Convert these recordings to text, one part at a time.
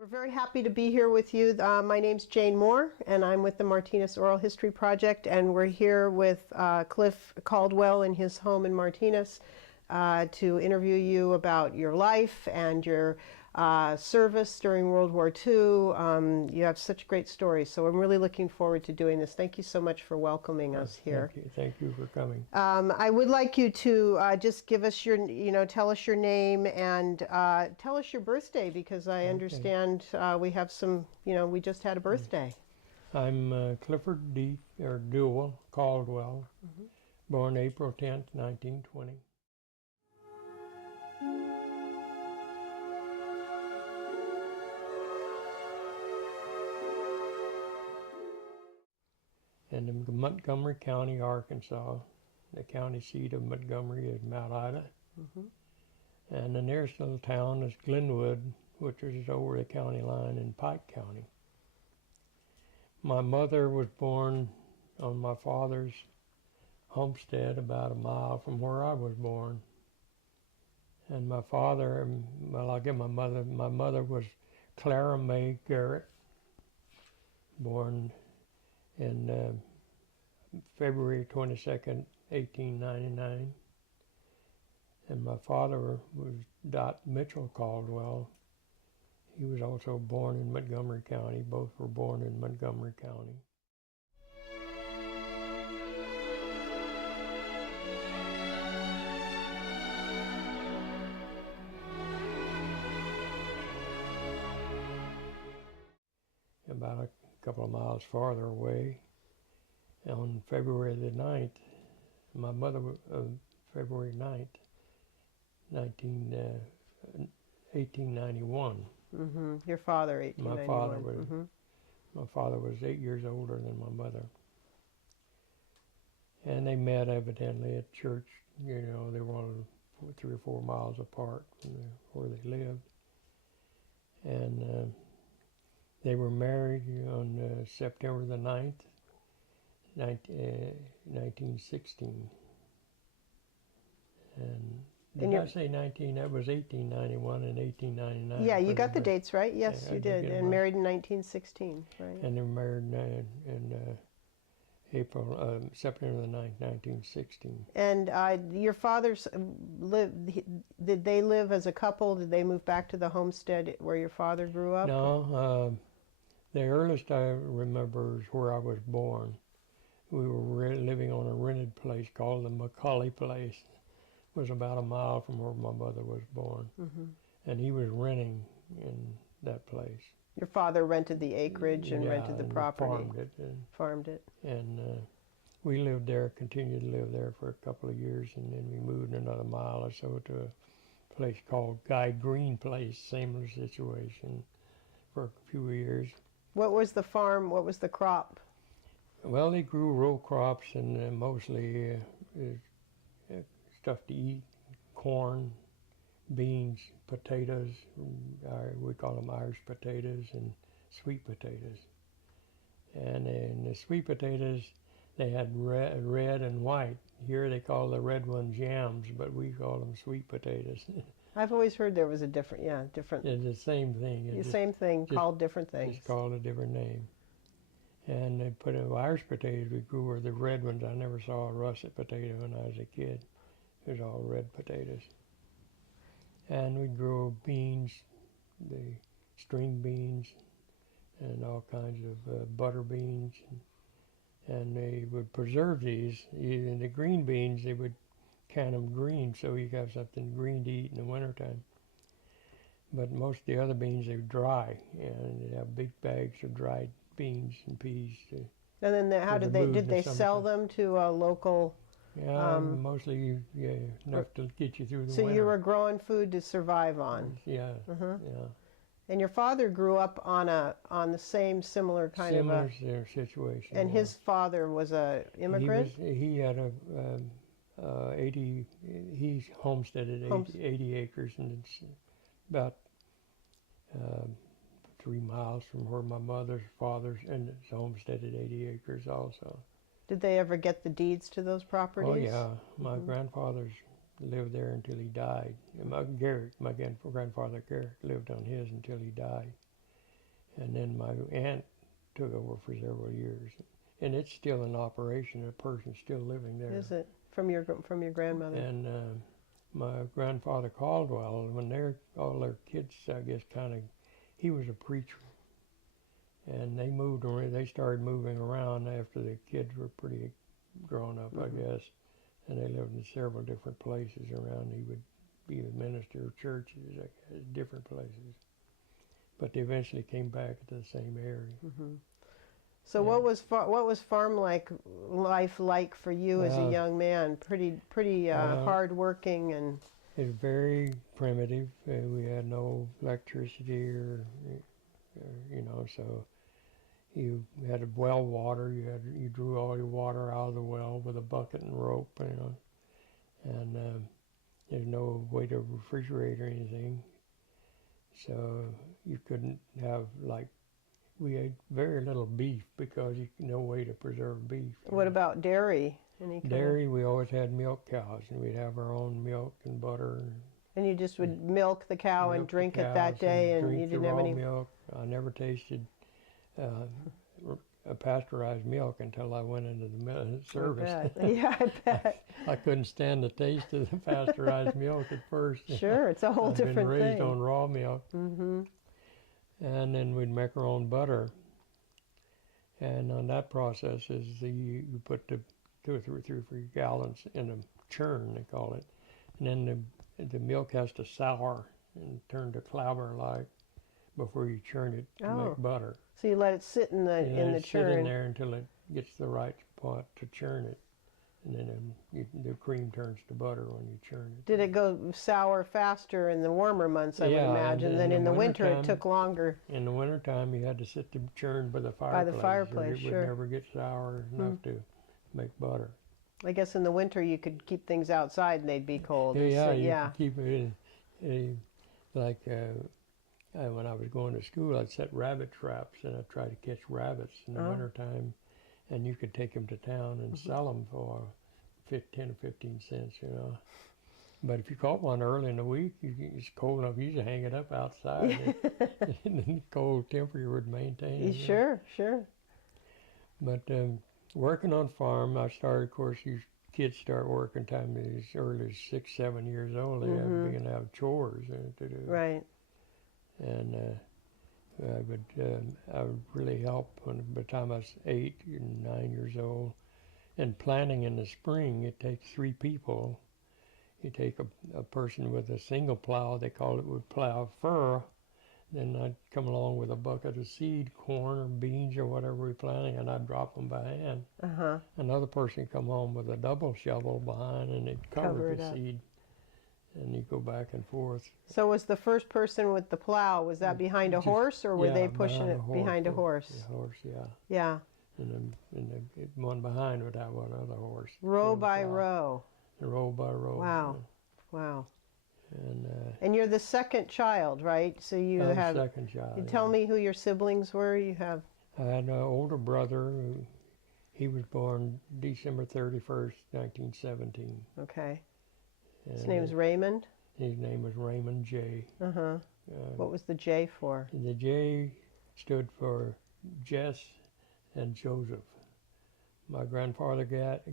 We're very happy to be here with you. My name's Jane Moore, and I'm with the Martinez Oral History Project, and we're here with Cliff Caldwell in his home in Martinez to interview you about your life and your service during World War II. You have such great stories, so I'm really looking forward to doing this. Thank you so much for welcoming us here. Thank you for coming. I would like you to just give us your, tell us your name and tell us your birthday, because I understand we have some, we just had a birthday. I'm Clifford Caldwell, born April 10th, 1920. In Montgomery County, Arkansas. The county seat of Montgomery is Mount Ida. And the nearest little town is Glenwood, which is over the county line in Pike County. My mother was born on my father's homestead about a mile from where I was born. And my father, well, I'll get my mother was Clara May Garrett, born in February 22nd, 1899. And my father was Dot Mitchell Caldwell. He was also born in Montgomery County. Both were born in Montgomery County. About a couple of miles farther away, on February the 9th, my mother, February 9th, 1891. Your father, 1891. My father was 8 years older than my mother. And they met evidently at church. They were only 3 or 4 miles apart from where they lived. And they were married on September the 9th, 1916. And did I say 19? That was 1891 and 1899. Yeah, you got the dates right. Yes, you did. And married in 1916, right? And they were married in September the 9th, 1916. And your fathers did they live as a couple? Did they move back to the homestead where your father grew up? No. The earliest I remember is where I was born. We were living on a rented place called the McCauley Place. It was about a mile from where my mother was born. And he was renting in that place. Your father rented the acreage and rented the property. Farmed it. And we lived there, continued to live there for a couple of years, and then we moved another mile or so to a place called Guy Green Place, similar situation, for a few years. What was the farm? What was the crop? Well, they grew row crops and mostly stuff to eat: corn, beans, potatoes. We call them Irish potatoes, and sweet potatoes. And in the sweet potatoes, they had red and white. Here they call the red ones yams, but we call them sweet potatoes. I've always heard there was a different. It's the same thing. The same thing, called different things. It's called a different name. And they put Irish potatoes we grew were the red ones. I never saw a russet potato when I was a kid. It was all red potatoes. And we grew beans, the string beans, and all kinds of butter beans. And they would preserve these. In the green beans, they would can them green so you have something green to eat in the wintertime. But most of the other beans, they were dry, and they'd have big bags of dried beans and peas. And then how did they sell them to a local? Yeah, mostly enough to get you through the winter. So you were growing food to survive on. Yeah. And your father grew up on the same similar kind of a situation. And his father was a immigrant. He had he homesteaded 80 acres, and it's about 3 miles from where my mother's father's, and it's homesteaded 80 acres also. Did they ever get the deeds to those properties? Oh yeah, my grandfather's lived there until he died. And my grandfather Garrett lived on his until he died. And then my aunt took over for several years. And it's still in operation. The person's still living there. Is it from your grandmother? And my grandfather Caldwell, when all their kids, I guess, he was a preacher. And they moved around. They started moving around after the kids were pretty grown up, I guess. And they lived in several different places around. He would be the minister of churches, I guess, different places. But they eventually came back to the same area. So what was farm life like for you as a young man? Pretty hard working and. It was very primitive. We had no electricity or so you had well water. You drew all your water out of the well with a bucket and rope, and there's no way to refrigerate or anything. So you couldn't have we ate very little beef because no way to preserve beef. What about dairy? Dairy, we always had milk cows, and we'd have our own milk and butter. And you just would milk the cow and drink it that day, and you didn't have any milk. I never tasted a pasteurized milk until I went into the service. Yeah, I bet. I couldn't stand the taste of the pasteurized milk at first. Sure, it's a whole different thing. I've been raised on raw milk. And then we'd make our own butter. And on that process you put the 2 or 3 gallons in a churn, they call it. And then the milk has to sour and turn to clabber-like before you churn it to make butter. So you let it sit in the churn. Sit in there until it gets the right spot to churn it. And then the cream turns to butter when you churn it. Did it go sour faster in the warmer months, I would imagine, than in the winter it took longer? In the wintertime, you had to sit the churn by the fireplace. By the fireplace, It would never get sour enough to make butter. I guess in the winter you could keep things outside and they'd be cold. Yeah, you could keep it in, when I was going to school, I'd set rabbit traps and I'd try to catch rabbits in the wintertime. And you could take them to town and sell them for 10 or 15 cents, But if you caught one early in the week, it's cold enough, you just hang it up outside and the cold temperature would maintain. Sure. But working on farm, I started, of course, you kids start working time as early as 6, 7 years old. They begin to have chores to do. Right. And I would really help by the time I was 8 and 9 years old. And planting in the spring, it takes 3 people. You take a person with a single plow, they call it, would plow furrow. Then I'd come along with a bucket of seed, corn or beans or whatever we're planting, and I'd drop them by hand. Another person come home with a double shovel behind, and it'd cover the seed. And you go back and forth. So was the first person with the plow, was that behind a horse, or were they pushing it behind a horse? A horse, yeah. Yeah. And the one behind would have one other horse. Row by row. And row by row. Wow. Wow. And you're the second child, right? So you have. The second child. You tell me who your siblings were. You have. I had an older brother. He was born December 31st, 1917. Okay. And his name was Raymond? His name was Raymond J. What was the J for? The J stood for Jess and Joseph. My grandfather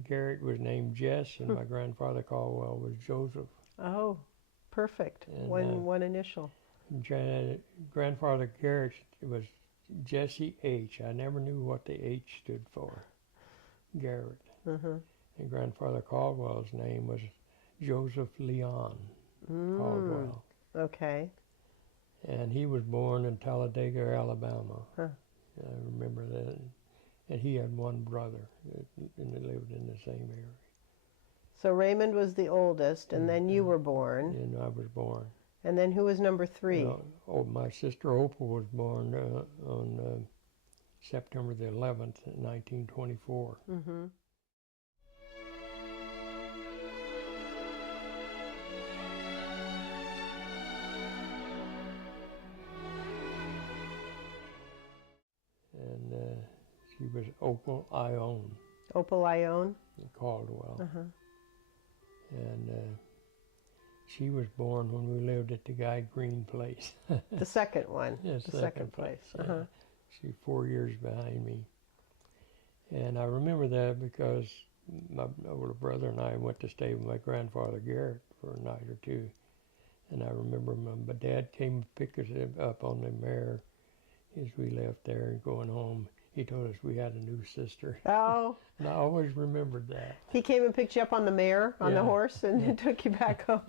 Garrett was named Jess, and my grandfather Caldwell was Joseph. Oh, perfect. And, one initial. Grandfather Garrett was Jesse H. I never knew what the H stood for. Garrett. And grandfather Caldwell's name was Joseph Leon Caldwell. Okay. And he was born in Talladega, Alabama. I remember that. And he had one brother, and they lived in the same area. So Raymond was the oldest, and then you were born. And I was born. And then who was number 3? My sister Opal was born on September the 11th, 1924. She was Opal Ione. Opal Ione? Caldwell. And she was born when we lived at the Guy Green place. The second one? Yes, the second place. She's 4 years behind me. And I remember that because my older brother and I went to stay with my grandfather Garrett for a night or two. And I remember my dad came and picked us up on the mare as we left there and going home. He told us we had a new sister. Oh. And I always remembered that. He came and picked you up on the mare, on the Yeah. horse, and took you back home.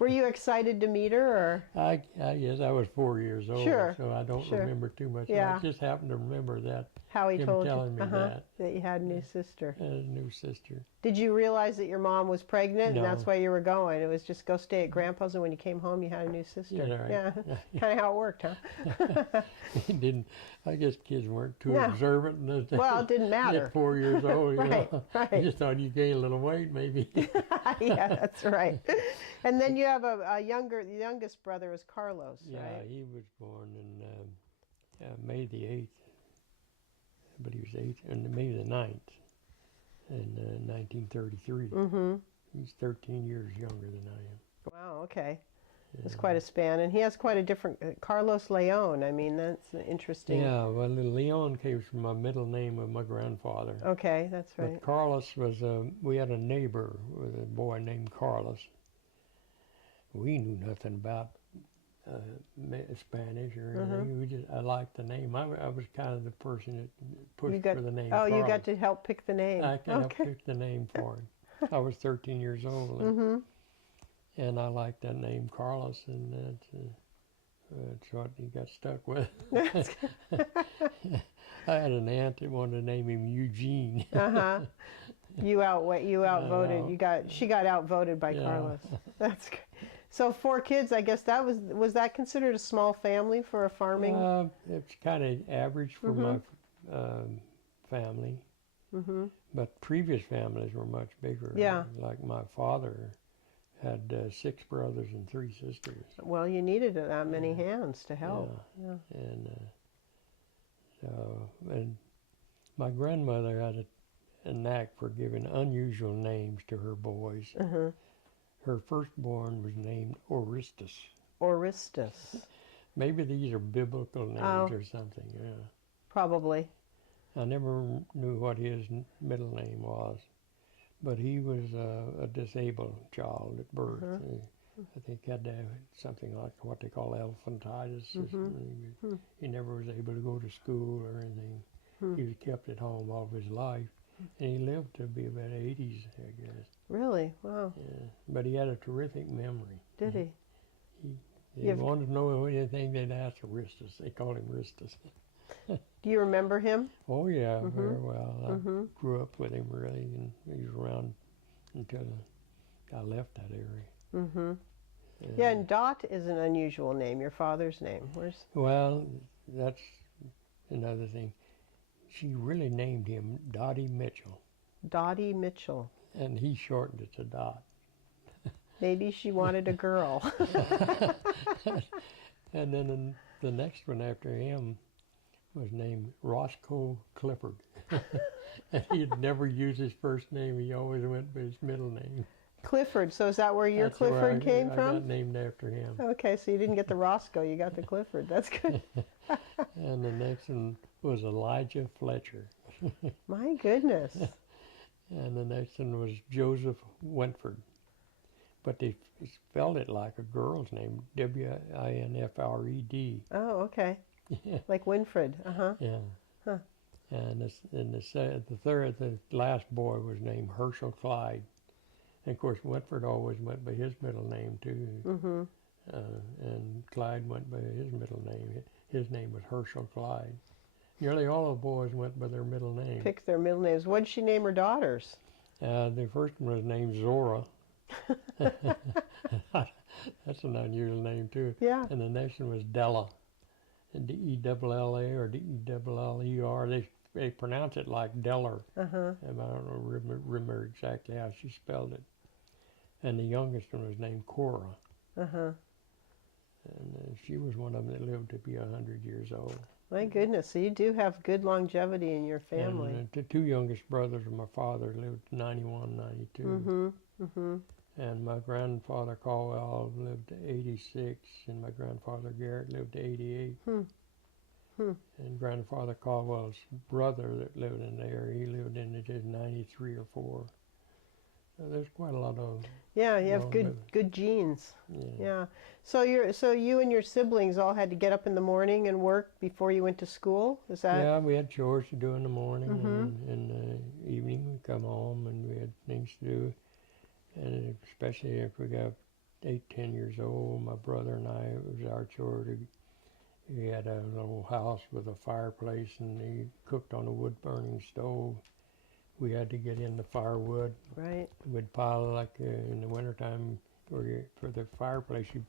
Were you excited to meet her, or? Yes, I was 4 years old, Sure, so I don't sure. remember too much. Yeah. I just happened to remember that, How he him told telling you me that you had a new sister. a new sister. Did you realize that your mom was pregnant and that's No. why you were going? It was just go stay at Grandpa's, and when you came home, you had a new sister. Yeah, right. Yeah, kind of how it worked, huh? He didn't. I guess kids weren't too No. observant in those days. Well, it didn't matter. At 4 years old, you Right, know. right. You just thought you gained a little weight, maybe. Yeah, that's right. And then you have the youngest brother was Carlos, Yeah, right? he was born in May the 8th. But he was 8th, and May the 9th in 1933. Mm-hmm. He's 13 years younger than I am. Wow, okay. That's Yeah. quite a span. And he has quite a different, Carlos Leon. I mean, that's interesting. Yeah, well, Leon came from my middle name of my grandfather. Okay, that's right. But Carlos was, we had a neighbor with a boy named Carlos. We knew nothing about Spanish or anything. I liked the name. I was kind of the person that pushed for the name. Oh, Carlos. you got to help pick the name. I kind of Okay. picked the name for him. I was 13 years old, and I liked that name, Carlos, and that's what he got stuck with. I had an aunt that wanted to name him Eugene. Uh-huh. You outvoted. She got outvoted by Yeah. Carlos. That's great. So 4 kids, I guess was that considered a small family for a farming? It's kind of average for my family. Mm-hmm. But previous families were much bigger. Yeah. Like my father had 6 brothers and 3 sisters. Well, you needed that many hands to help. Yeah. And my grandmother had a knack for giving unusual names to her boys. Uh-huh. Her firstborn was named Oristus. Oristus. Maybe these are biblical names or something. Yeah. Probably. I never knew what his middle name was, but he was a disabled child at birth. I think he had something like what they call elephantitis. He never was able to go to school or anything. He was kept at home all of his life, and he lived to be about 80s, I guess. Really? Wow. Yeah, but he had a terrific memory. Did he? He wanted to know anything, they'd ask Aristus. They called him Aristus. Do you remember him? Oh yeah, very well. I grew up with him really, and he was around until I left that area. Mm-hmm. Yeah, and Dot is an unusual name. Your father's name. Well, that's another thing. She really named him Dottie Mitchell. Dottie Mitchell. And he shortened it to Dot. Maybe she wanted a girl. And then the next one after him was named Roscoe Clifford. And he'd never use his first name. He always went by his middle name. Clifford. So is that where your That's where Clifford came I from? got named after him. Okay, so you didn't get the Roscoe, you got the Clifford. That's good. And the next one was Elijah Fletcher. My goodness. And the next one was Joseph Winford. But they spelled it like a girl's name, Winfred. Oh, okay. Yeah. Like Winfred. Uh-huh. Yeah. Huh. And the last boy was named Herschel Clyde. And of course, Winfred always went by his middle name too. Mm-hmm. And Clyde went by his middle name. His name was Herschel Clyde. Nearly all the boys went by their middle name. Picked their middle names. What did she name her daughters? The first one was named Zora. That's an unusual name too. Yeah. And the next one was Della. And D-E-L-L-A or D-E-L-L-E-R. They pronounce it like Deller. Uh-huh. And I don't remember exactly how she spelled it. And the youngest one was named Cora. Uh-huh. And she was one of them that lived to be 100 years old. My goodness. So you do have good longevity in your family. And the 2 youngest brothers of my father lived 91, 92. Mm-hmm. Mm-hmm. And my grandfather Caldwell lived to 86, and my grandfather Garrett lived to 88. And Grandfather Caldwell's brother that lived in there, he lived in it at 93 or 4. So there's quite a lot of Yeah, you have long good living. good genes. Yeah. Yeah. So you and your siblings all had to get up in the morning and work before you went to school? Is that? Yeah, we had chores to do in the morning, Mm-hmm. and in the evening we'd come home and we had things to do. And especially if we got 8, 10 years old, my brother and I, it was our chore to. He had a little house with a fireplace, and he cooked on a wood-burning stove. We had to get in the firewood. Right. We'd pile, like in the wintertime, for the fireplace, you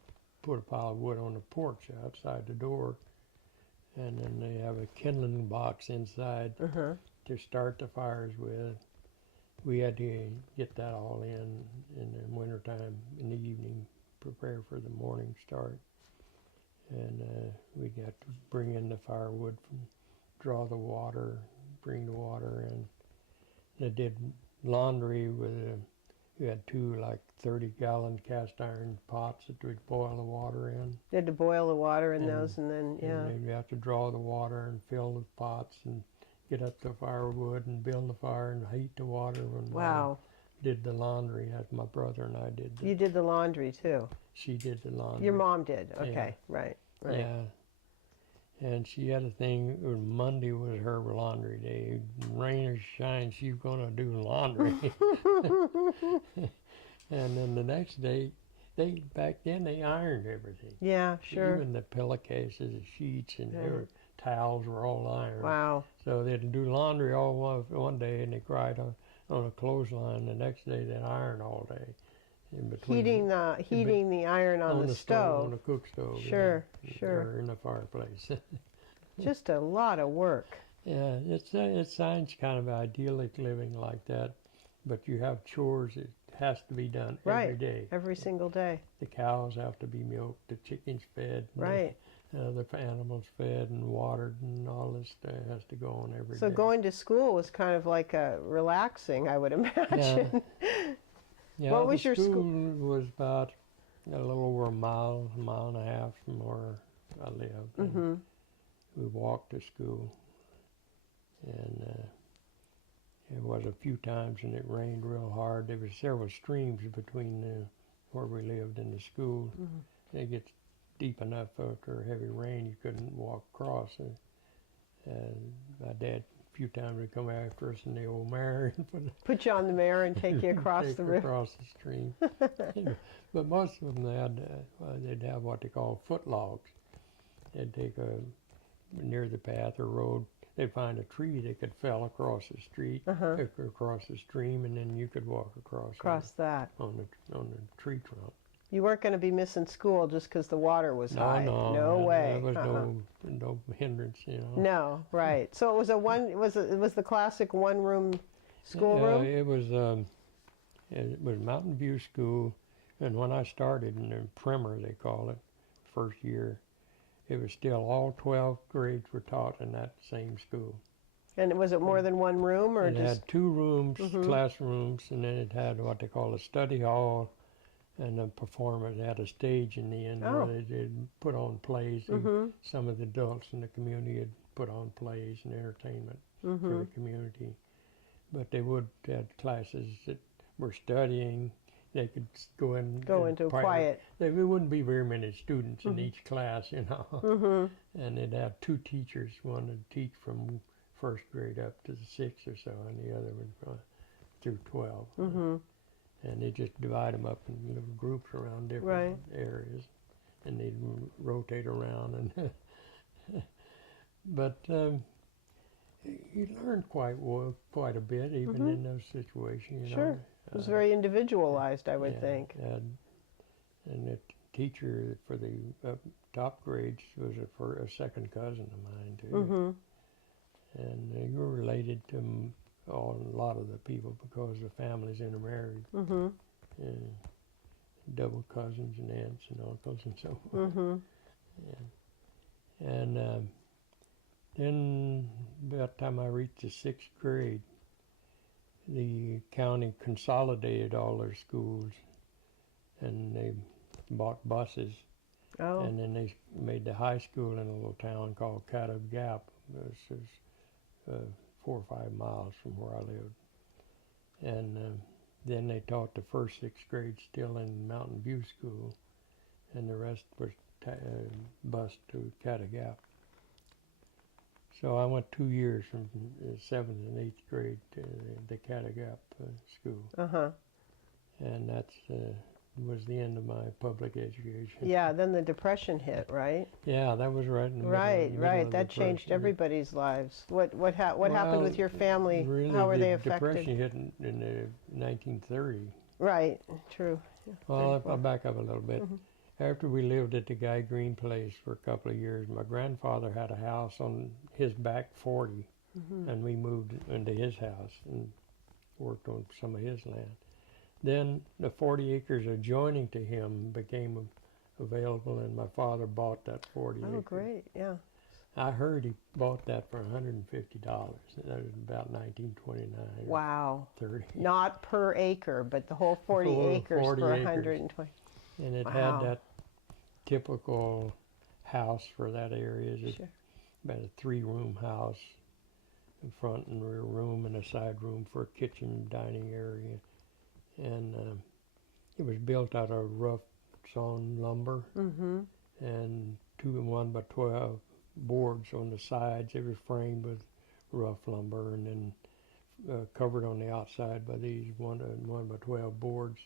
put a pile of wood on the porch outside the door, and then they have a kindling box inside Uh-huh. to start the fires with. We had to get that all in the wintertime, in the evening, prepare for the morning start. And we'd have to bring in the firewood, draw the water, bring the water in. They did laundry with we had 2 like 30-gallon cast iron pots that we'd boil the water in. You had to boil the water in those, and then And they'd have to draw the water and fill the pots and get up the firewood and build the fire and heat the water. When Wow. did the laundry, as my brother and I did. You did the laundry too. She did the laundry. Your mom did. Okay. Right. Right. Yeah. And she had a thing, Monday was her laundry day. Rain or shine, she was going to do laundry. And then the next day, back then they ironed everything. Yeah, sure. Even the pillowcases, the sheets, and towels were all ironed. Wow. So they'd do laundry all one day, and they cried on a clothesline. The next day they'd iron all day. In between, heating the iron on the stove. on the cook stove. Sure, yeah, sure. Or in the fireplace. Just a lot of work. Yeah, it sounds kind of idyllic living like that, but you have chores. It has to be done every day. Every single day. The cows have to be milked, the chickens fed, Right. The animals fed and watered, and all this stuff has to go on every day. So going to school was kind of like relaxing, I would imagine. Yeah, What was the your school? was about a little over a mile and a half from where I lived. Mm-hmm. We walked to school, and it was a few times, and it rained real hard. There were several streams between where we lived and the school. Mm-hmm. It gets deep enough after heavy rain you couldn't walk across. And my dad, a few times, would come after us in the old mare and Put you on the mare and take you across take the her river. across the stream. But most of them they'd have what they call foot logs. They'd take near the path or road. They'd find a tree they could fell across the street, across the stream, and then you could walk across that. on the tree trunk. You weren't going to be missing school just because the water was high. No way. There was no hindrance, No, right. So it was it was the classic one-room schoolroom? It was Mountain View School, and when I started in the primer, they call it, first year, it was still all 12 grades were taught in that same school. And was it more than one room, or It just? had 2 rooms, classrooms, and then it had what they call a study hall, and the performers had a stage in the end where they did put on plays. Some of the adults in the community had put on plays and entertainment for the community. But they would have classes that were studying. They could go into quiet. There wouldn't be very many students in each class, And they'd have 2 teachers. One would teach from first grade up to the 6th or so, and the other would through 12. And they just divide them up in little groups around different areas, and they'd rotate around. And but you learned quite a bit, even in those situations. Sure. It was very individualized, I would think. And the teacher for the top grades was a second cousin of mine too. And you were related to a lot of the people because the families intermarried. And double cousins and aunts and uncles and so forth. And then about the time I reached the 6th grade, the county consolidated all their schools, and they bought buses, Oh. And then they made the high school in a little town called Caddo Gap. This is 4 or 5 miles from where I lived. And then they taught the first 6th grade still in Mountain View School, and the rest was bused to Caddo Gap. So I went 2 years from 7th and 8th grade to the Caddo Gap school. Uh-huh. And that's was the end of my public education. Yeah, then the Depression hit, right? Yeah, that was right in the middle. Right, middle right. of That the changed Depression. everybody's lives. What happened with your family? Really, How were they the affected? Depression hit in 1930. Right, true. Well, I'll back up a little bit. Mm-hmm. After we lived at the Guy Green place for a couple of years, my grandfather had a house on his back 40, and we moved into his house and worked on some of his land. Then the 40 acres adjoining to him became available, and my father bought that 40 acres. Oh, great, yeah. I heard he bought that for $150. That was about 1929. Wow. 30. Not per acre, but the whole 40 whole acres 40 for acres. 120. And it Wow. had that typical house for that area. It's Sure. about a 3-room house, a front and rear room and a side room for a kitchen dining area. And it was built out of rough sawn lumber Mm-hmm. and 2 and 1 by 12 boards on the sides. It was framed with rough lumber and then covered on the outside by these 1 by 12 boards.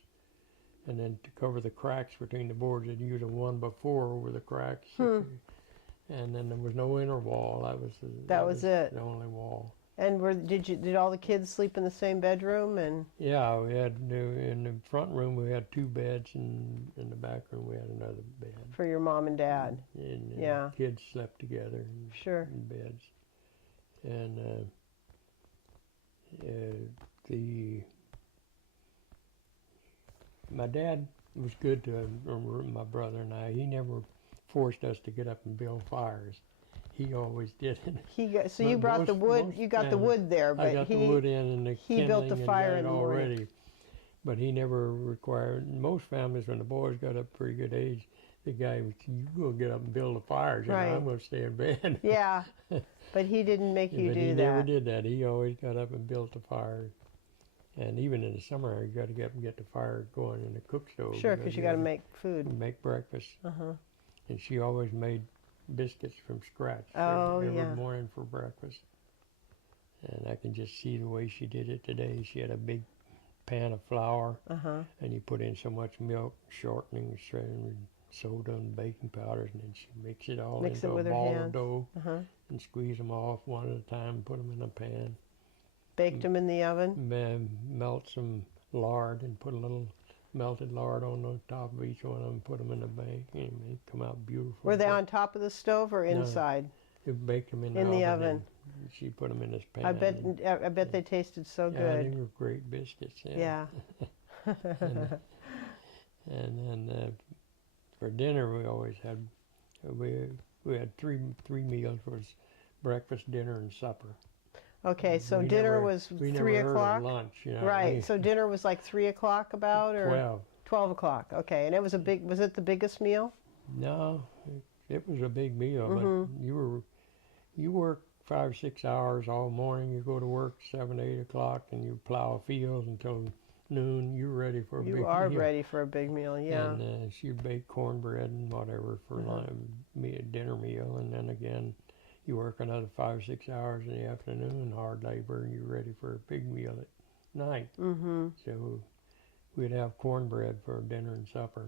And then to cover the cracks between the boards, they'd use a 1 by 4 over the cracks. And then there was no inner wall. That was it. the only wall. And did all the kids sleep in the same bedroom? And Yeah, we had in the front room we had 2 beds, and in the back room we had another bed. for your mom and dad? And Yeah. kids slept together Sure. in beds. And my dad was good to my brother and I. He never forced us to get up and build fires. He always did it. So you brought the wood. You got the wood there, but I got the wood in and the he built the kindling fire and in that the morning. already. But he never required. Most families, when the boys got up pretty good age, the guy would say, "You go get up and build the fires. You know, Right. I'm going to stay in bed." Yeah, but he didn't make you But do he that. never did that. He always got up and built the fire. And even in the summer, you got to get up and get the fire going in the cook stove. Sure, because you got to make food. make breakfast. Uh-huh. And she always made biscuits from scratch Oh, every yeah. morning for breakfast. And I can just see the way she did it today. She had a big pan of flour, Uh-huh. and you put in so much milk, shortening, and soda, and baking powders, and then she mix it all Mix it into with a her ball hands. of dough Uh-huh. and squeeze them off one at a time, put them in a pan. Baked them in the oven. Melt some lard and put a little melted lard on the top of each one of them, put them in the bake, and they come out beautiful. Were they on top of the stove or No. inside? You baked them in In the oven. and she put them in this pan. I bet they tasted so Yeah, they good. were great biscuits. Yeah. And then for dinner we always had we had three meals. Was breakfast, dinner, and supper. Okay, so We dinner never- was we never 3 heard of o'clock. lunch, you know. Right. So dinner was like 3 o'clock about, or 12 o'clock. Okay, and it was was it the biggest meal? No, it was a big meal, Mm-hmm. but you work 5 or 6 hours all morning. You go to work 7, 8 o'clock, and you plow fields until noon. You're ready for a big You are meal. ready for a big meal, yeah. And she'd bake cornbread and whatever for dinner meal, and then again, you work another 5 or 6 hours in the afternoon, hard labor, and you're ready for a big meal at night. Mm-hmm. So we'd have cornbread for dinner and supper,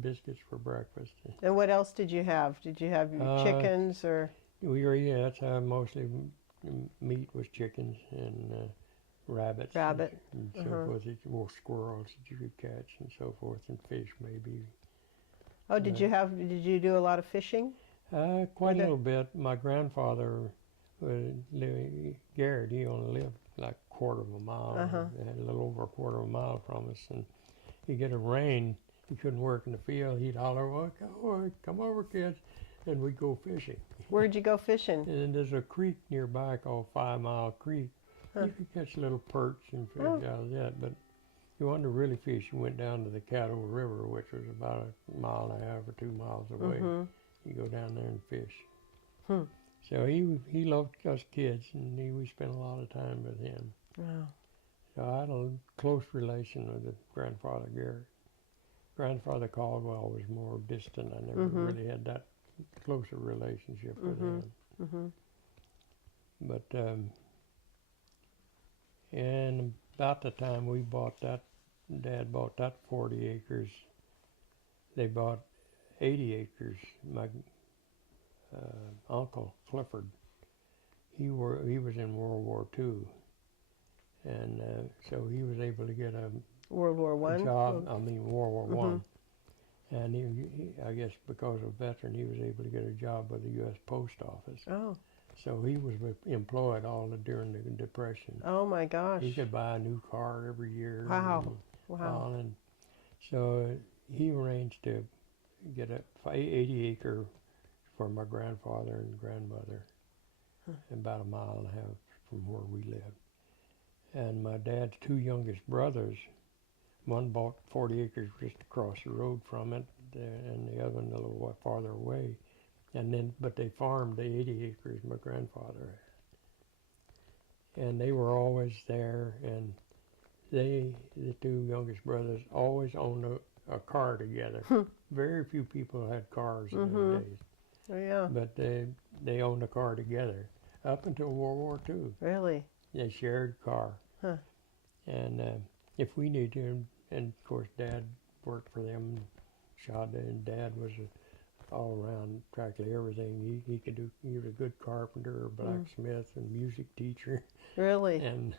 biscuits for breakfast. And what else did you have? Did you have your chickens or? That's how mostly meat was chickens and rabbits. Rabbit. And so forth, or squirrels that you could catch and so forth, and fish maybe. Oh, did you do a lot of fishing? Quite a little bit. My grandfather, Garrett, he only lived like a quarter of a mile. Had a little over a quarter of a mile from us, and he'd get a rain. He couldn't work in the field. He'd holler, "Well, come over, kids," and we'd go fishing. Where'd you go fishing? And there's a creek nearby called 5 Mile Creek. You could catch little perch and fish out of that, but you wanted to really fish, you went down to the Caddo River, which was about a mile and a half or 2 miles away. You go down there and fish. So he loved us kids, and we spent a lot of time with him. Wow. So I had a close relation with the grandfather Garrett. Grandfather Caldwell was more distant. I never really had that closer relationship with him. But and about the time we bought that, Dad bought that 40 acres. They bought 80 acres. My uncle Clifford, he was in World War II, and so he was able to get a World War I? job. I mean World War One, and he, I guess because of veteran, he was able to get a job with the U.S. Post Office. Oh. So he was employed during the Depression. Oh my gosh. He could buy a new car every year. Wow. And, Wow. and so he arranged to get a 80-acre for my grandfather and grandmother, about a mile and a half from where we lived. And my dad's two youngest brothers, one bought 40 acres just across the road from it, and the other one a little farther away. And then, but they farmed the 80 acres my grandfather had. And they were always there, and the two youngest brothers, always owned a car together. Very few people had cars in those days. Oh, yeah. But they owned a car together up until World War II. Really? They shared a car. And if we needed to, and of course Dad worked for them, shot, and Dad was all around practically everything. He could do. He was a good carpenter, a blacksmith, and music teacher. Really? And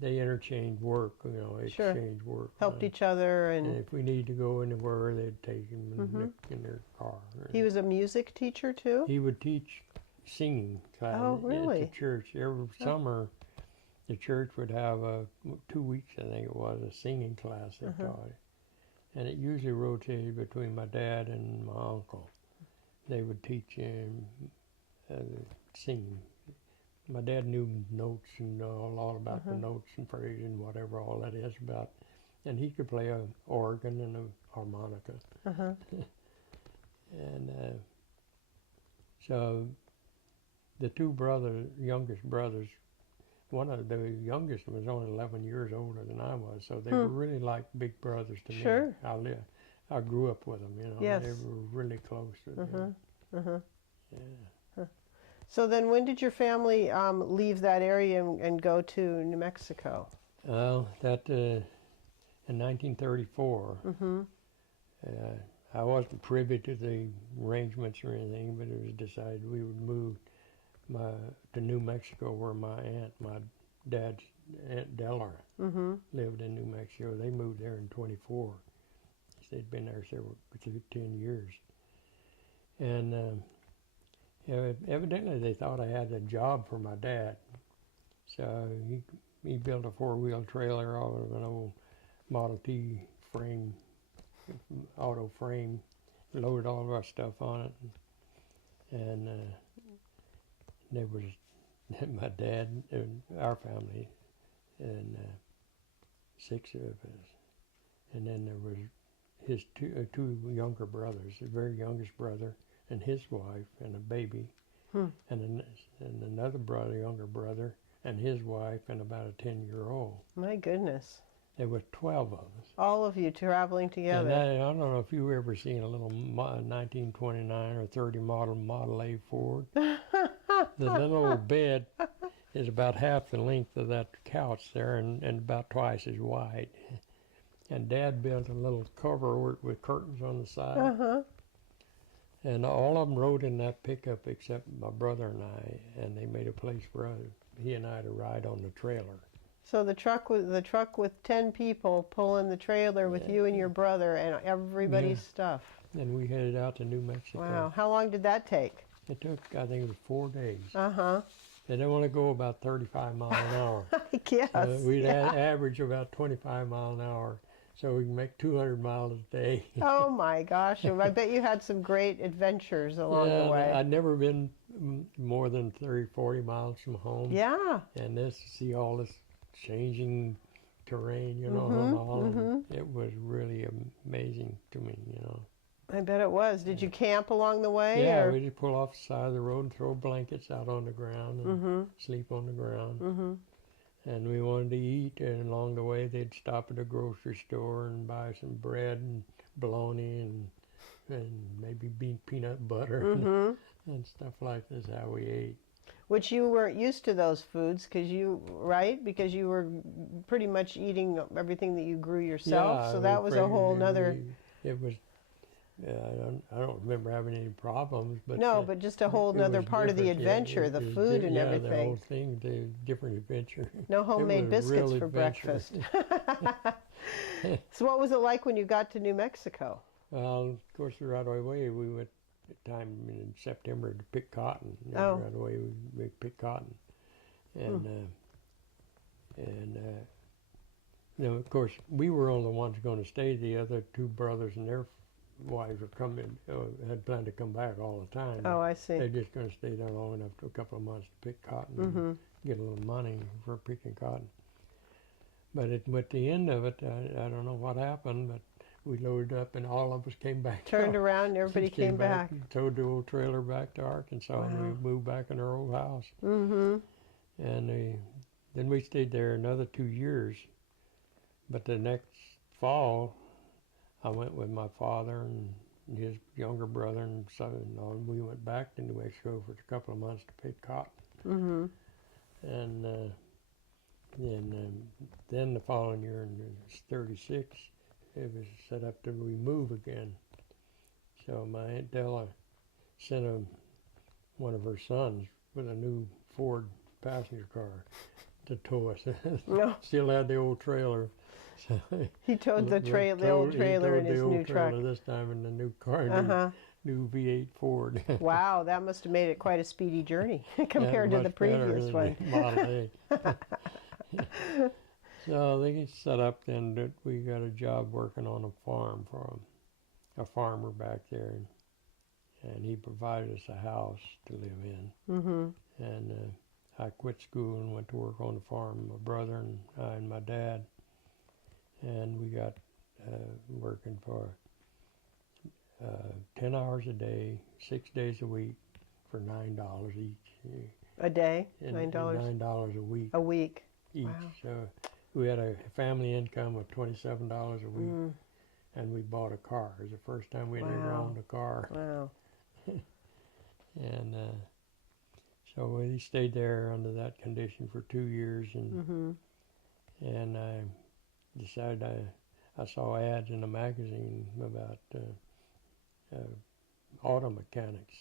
they interchanged work, exchanged work. Helped each other, and if we needed to go anywhere, they'd take him in their car. he was a music teacher too? He would teach singing class really? at the church. Every summer, the church would have 2 weeks, I think it was, a singing class they taught. And it usually rotated between my dad and my uncle. They would teach him singing. My dad knew notes and a lot about the notes and phrase and whatever all that is about. And he could play an organ and a harmonica. And so the two youngest brothers, one of the youngest was only 11 years older than I was, so they were really like big brothers to me. I grew up with them, Yes. They were really close to them. Yeah. So then when did your family leave that area and go to New Mexico? Well, that in 1934, I wasn't privy to the arrangements or anything, but it was decided we would move to New Mexico, where my dad's Aunt Della lived in New Mexico. They moved there in 24. They'd been there 10 years. And evidently they thought I had a job for my dad. So he built a four-wheel trailer out of an old Model T frame, auto frame, loaded all of our stuff on it. And there was my dad and our family, and 6 of us. And then there was his two younger brothers, the very youngest brother and his wife and a baby, and another younger brother and his wife and about a 10-year-old. My goodness. There was 12 of us. All of you traveling together. And I don't know if you've ever seen a little 1929 or 30 Model A Ford. The little old bed is about half the length of that couch there and about twice as wide. And Dad built a little cover over it with curtains on the side. And all of them rode in that pickup except my brother and they made a place for he and I to ride on the trailer. So the truck with 10 people pulling the trailer with you and your brother and everybody's stuff. And we headed out to New Mexico. Wow. How long did that take? It took, I think it was 4 days. Uh-huh. They didn't want to go about 35 miles an hour. I guess. We'd average about 25 miles an hour, so we can make 200 miles a day. Oh my gosh. I bet you had some great adventures along the way. I'd never been more than 30, 40 miles from home. Yeah. And see all this changing terrain, you know, and all. And it was really amazing to me, you know. I bet it was. Did you camp along the way? Yeah, or? we just pull off the side of the road and throw blankets out on the ground and sleep on the ground. And we wanted to eat, and along the way they'd stop at a grocery store and buy some bread and bologna and maybe peanut butter and stuff like this, how we ate. Which you weren't used to those foods, because because you were pretty much eating everything that you grew yourself. Yeah, so that was a whole nother. It was. I don't remember having any problems, but no, but just a whole nother part of the adventure, the food and everything. The whole thing, the different adventure. No homemade biscuits for breakfast. So what was it like when you got to New Mexico? Well, of course, right away we went at time in September to pick cotton. Oh. Right away we picked cotton, and you know, of course, we were only the ones going to stay. The other two brothers and their wives were coming, had planned to come back all the time. Oh, I see. They're just going to stay there long enough to a couple of months to pick cotton and get a little money for picking cotton. But at the end of it, I don't know what happened, but we loaded up and all of us came back. Turned around and everybody came back. Towed the old trailer back to Arkansas, and we moved back in our old house. And then we stayed there another 2 years. But the next fall, I went with my father and his younger brother and son-in-law, and we went back to New Mexico for a couple of months to pick cotton. And then the following year, in 36, it was set up to we move again. So my Aunt Della sent one of her sons with a new Ford passenger car to tow us. No. Still had the old trailer. So he towed the old trailer in his new truck. This time in the new car, new V8 Ford. Wow, that must have made it quite a speedy journey compared to the previous one. Model A. So they set up then that we got a job working on a farm for a farmer back there, and he provided us a house to live in. And I quit school and went to work on the farm. My brother and I and my dad. And we got working for 10 hours a day, 6 days a week, for $9 each. A day? $9? $9 a week. A week. Each. Wow. So we had a family income of $27 a week, and we bought a car. It was the first time we'd ever owned a car. Wow. And so we stayed there under that condition for 2 years, and I decided I saw ads in a magazine about auto mechanics.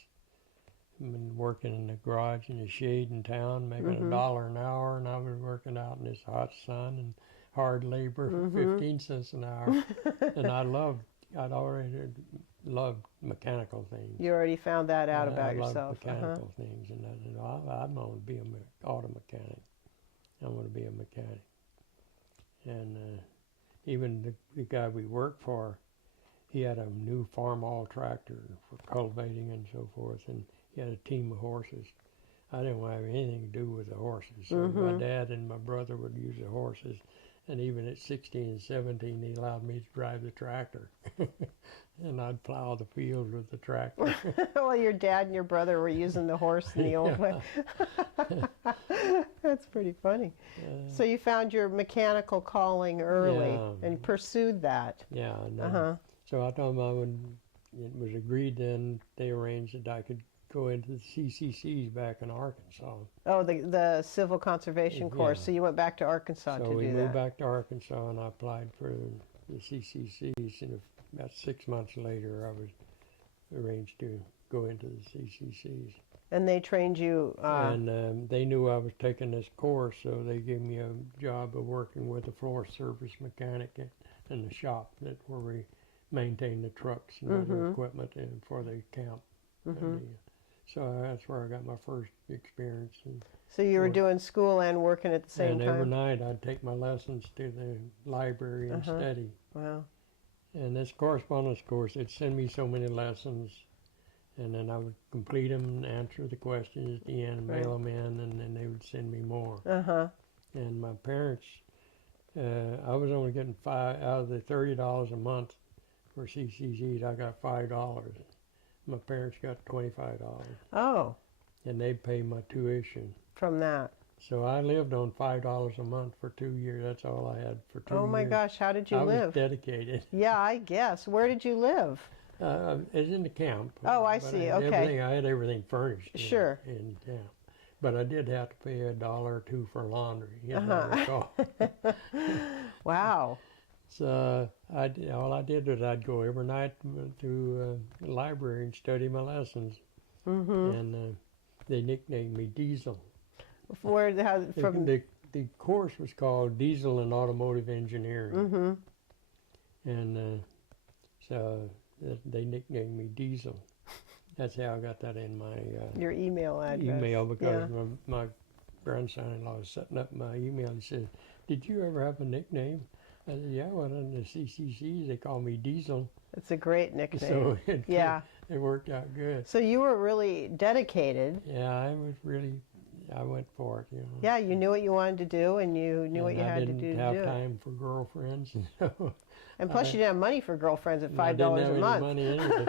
I've been working in the garage in the shade in town, making $1 an hour, and I was working out in this hot sun and hard labor for 15 cents an hour. And I'd already loved mechanical things. You already found that out about I yourself. loved mechanical things, and I said, I'm going to be an auto mechanic. I'm going to be a mechanic. And even the guy we worked for, he had a new farm-all tractor for cultivating and so forth, and he had a team of horses. I didn't want to have anything to do with the horses. So my dad and my brother would use the horses, and even at 16 and 17, he allowed me to drive the tractor. And I'd plow the field with the tractor. Well, your dad and your brother were using the horse in the old way. That's pretty funny. So you found your mechanical calling early and pursued that. Yeah. So I told them it was agreed then, they arranged that I could go into the CCCs back in Arkansas. Oh, the Civil Conservation Corps. So you went back to Arkansas to do that. So we moved back to Arkansas, and I applied for the CCCs, and about 6 months later I was arranged to go into the CCCs. And they trained you? And they knew I was taking this course, so they gave me a job of working with a Forest Service mechanic in the shop where we maintain the trucks and other equipment for the camp. So that's where I got my first experience. So you were doing school and working at the same time? And every night I'd take my lessons to the library and study. Wow. And this correspondence course, they'd send me so many lessons, and then I would complete them and answer the questions at the end, mail them in, and then they would send me more. And my parents I was only getting five out of the $30 a month for CCCs. I got $5. My parents got $25, Oh, and they pay my tuition. from that. So I lived on $5 a month for 2 years. That's all I had for 2 years. Oh my gosh, how did you I live? was dedicated. Yeah, I guess. Where did you live? It's in the camp. Oh, I but see. had Okay. I had everything furnished. Sure. In camp. But I did have to pay $1 or $2 for laundry. As I recall. Wow. So all I did was I'd go every night to the library and study my lessons. And they nicknamed me Diesel. From The course was called Diesel and Automotive Engineering. And so they nicknamed me Diesel. That's how I got that in my your email address. email, because my grandson-in-law was setting up my email and said, "Did you ever have a nickname?" I said, "Yeah, well, in the CCCs they call me Diesel." It's a great nickname. So it worked out good. So you were really dedicated. Yeah, I went for it, you know. Yeah, you knew what you wanted to do, and you knew what you had to do I to didn't do have it. time for girlfriends. So And plus, you didn't have money for girlfriends at $5 a I didn't have month. any money anyway.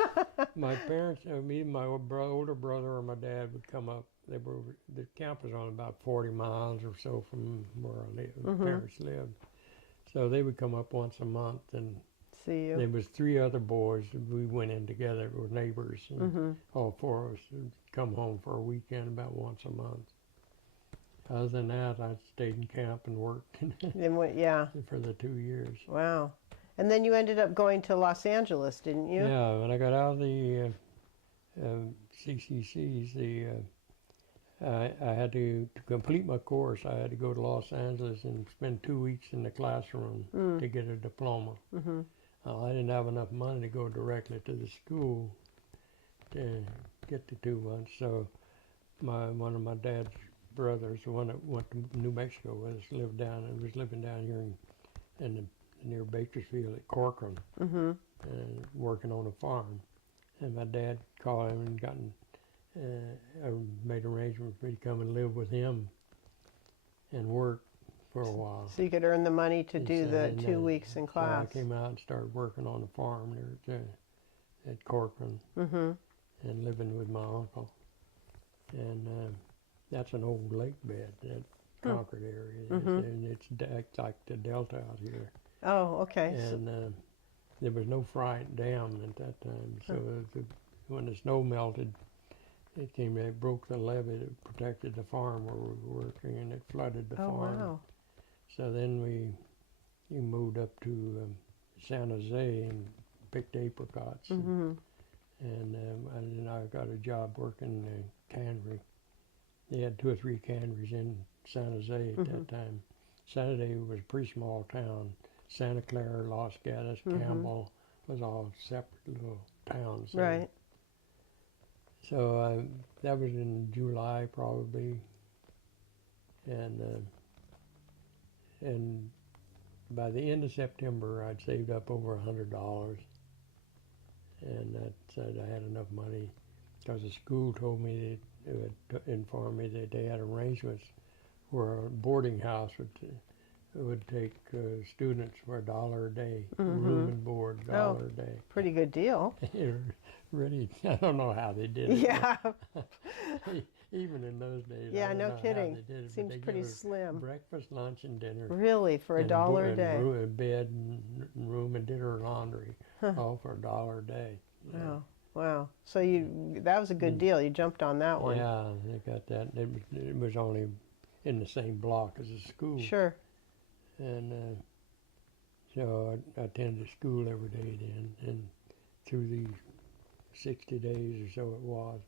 My parents, me and my older brother or my dad would come up. The camp was on about 40 miles or so from where my parents lived. So they would come up once a month, and See you. there was 3 other boys that we went in together. We were neighbors, and all 4 of us would come home for a weekend about once a month. Other than that, I stayed in camp and worked Yeah. for the 2 years. Wow. And then you ended up going to Los Angeles, didn't you? Yeah, when I got out of the CCCs, I had to complete my course. I had to go to Los Angeles and spend 2 weeks in the classroom to get a diploma. I didn't have enough money to go directly to the school to get the 2 months, so one of my dad's brothers, the one that went to New Mexico with us, living down here near Bakersfield at Corcoran, and working on a farm. And my dad called him and made arrangements for me to come and live with him and work for a while. So you could earn the money to do the 2 weeks in So class. I came out and started working on the farm there at Corcoran, and living with my uncle. And that's an old lake bed, that Concord area, and it's like the Delta out here. Oh, okay. And there was no Friant Dam at that time, so when the snow melted, it broke the levee that protected the farm where we were working, and it flooded the farm. Wow. So then we moved up to San Jose and picked apricots, and then I got a job working in a cannery. They had 2 or 3 canneries in San Jose at that time. San Jose was a pretty small town. Santa Clara, Los Gatos, Campbell was all separate little towns. Right. So that was in July probably, and by the end of September I'd saved up over $100, and that said I had enough money because the school told me informed me that they had arrangements where a boarding house would take students for $1 a day, room and board, $1 a day. Pretty good deal. Really, I don't know how they did it. Yeah. Even in those days. Yeah, I don't no know how kidding. they did it, but Seems they pretty gave us slim. breakfast, lunch, and dinner. Really, for $1 a day. And a bed and room and dinner and laundry, all for $1 a day. Yeah. Wow. Wow. So that was a good deal. You jumped on that one. Yeah, they got that. It was only in the same block as the school. Sure. And so I attended school every day then, and through the 60 days or so it was.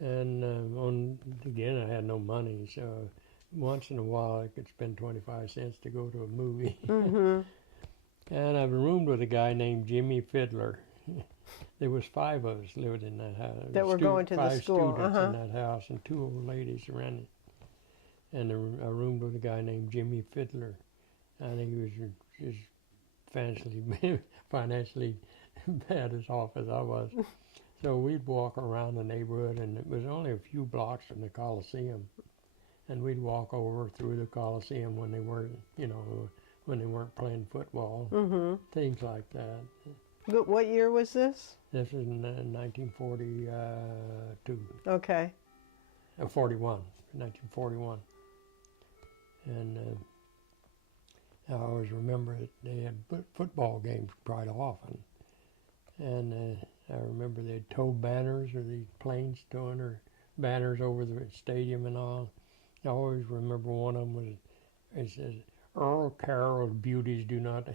And again, I had no money, so once in a while I could spend 25 cents to go to a movie. And I roomed with a guy named Jimmy Fiddler. There was 5 of us living in that house. That were going to the 5 school. students in that house, and 2 old ladies around it. And I roomed with a guy named Jimmy Fiddler. I think he was just financially bad as off as I was. So we'd walk around the neighborhood, and it was only a few blocks from the Coliseum. And we'd walk over through the Coliseum when they weren't, when they weren't playing football, things like that. But what year was this? This is in 1942, Okay. 1941. And I always remember that they had football games quite often. And I remember they'd tow banners, or the planes towing or banners over the stadium and all. I always remember one of them was, it says, Earl Carroll's beauties do not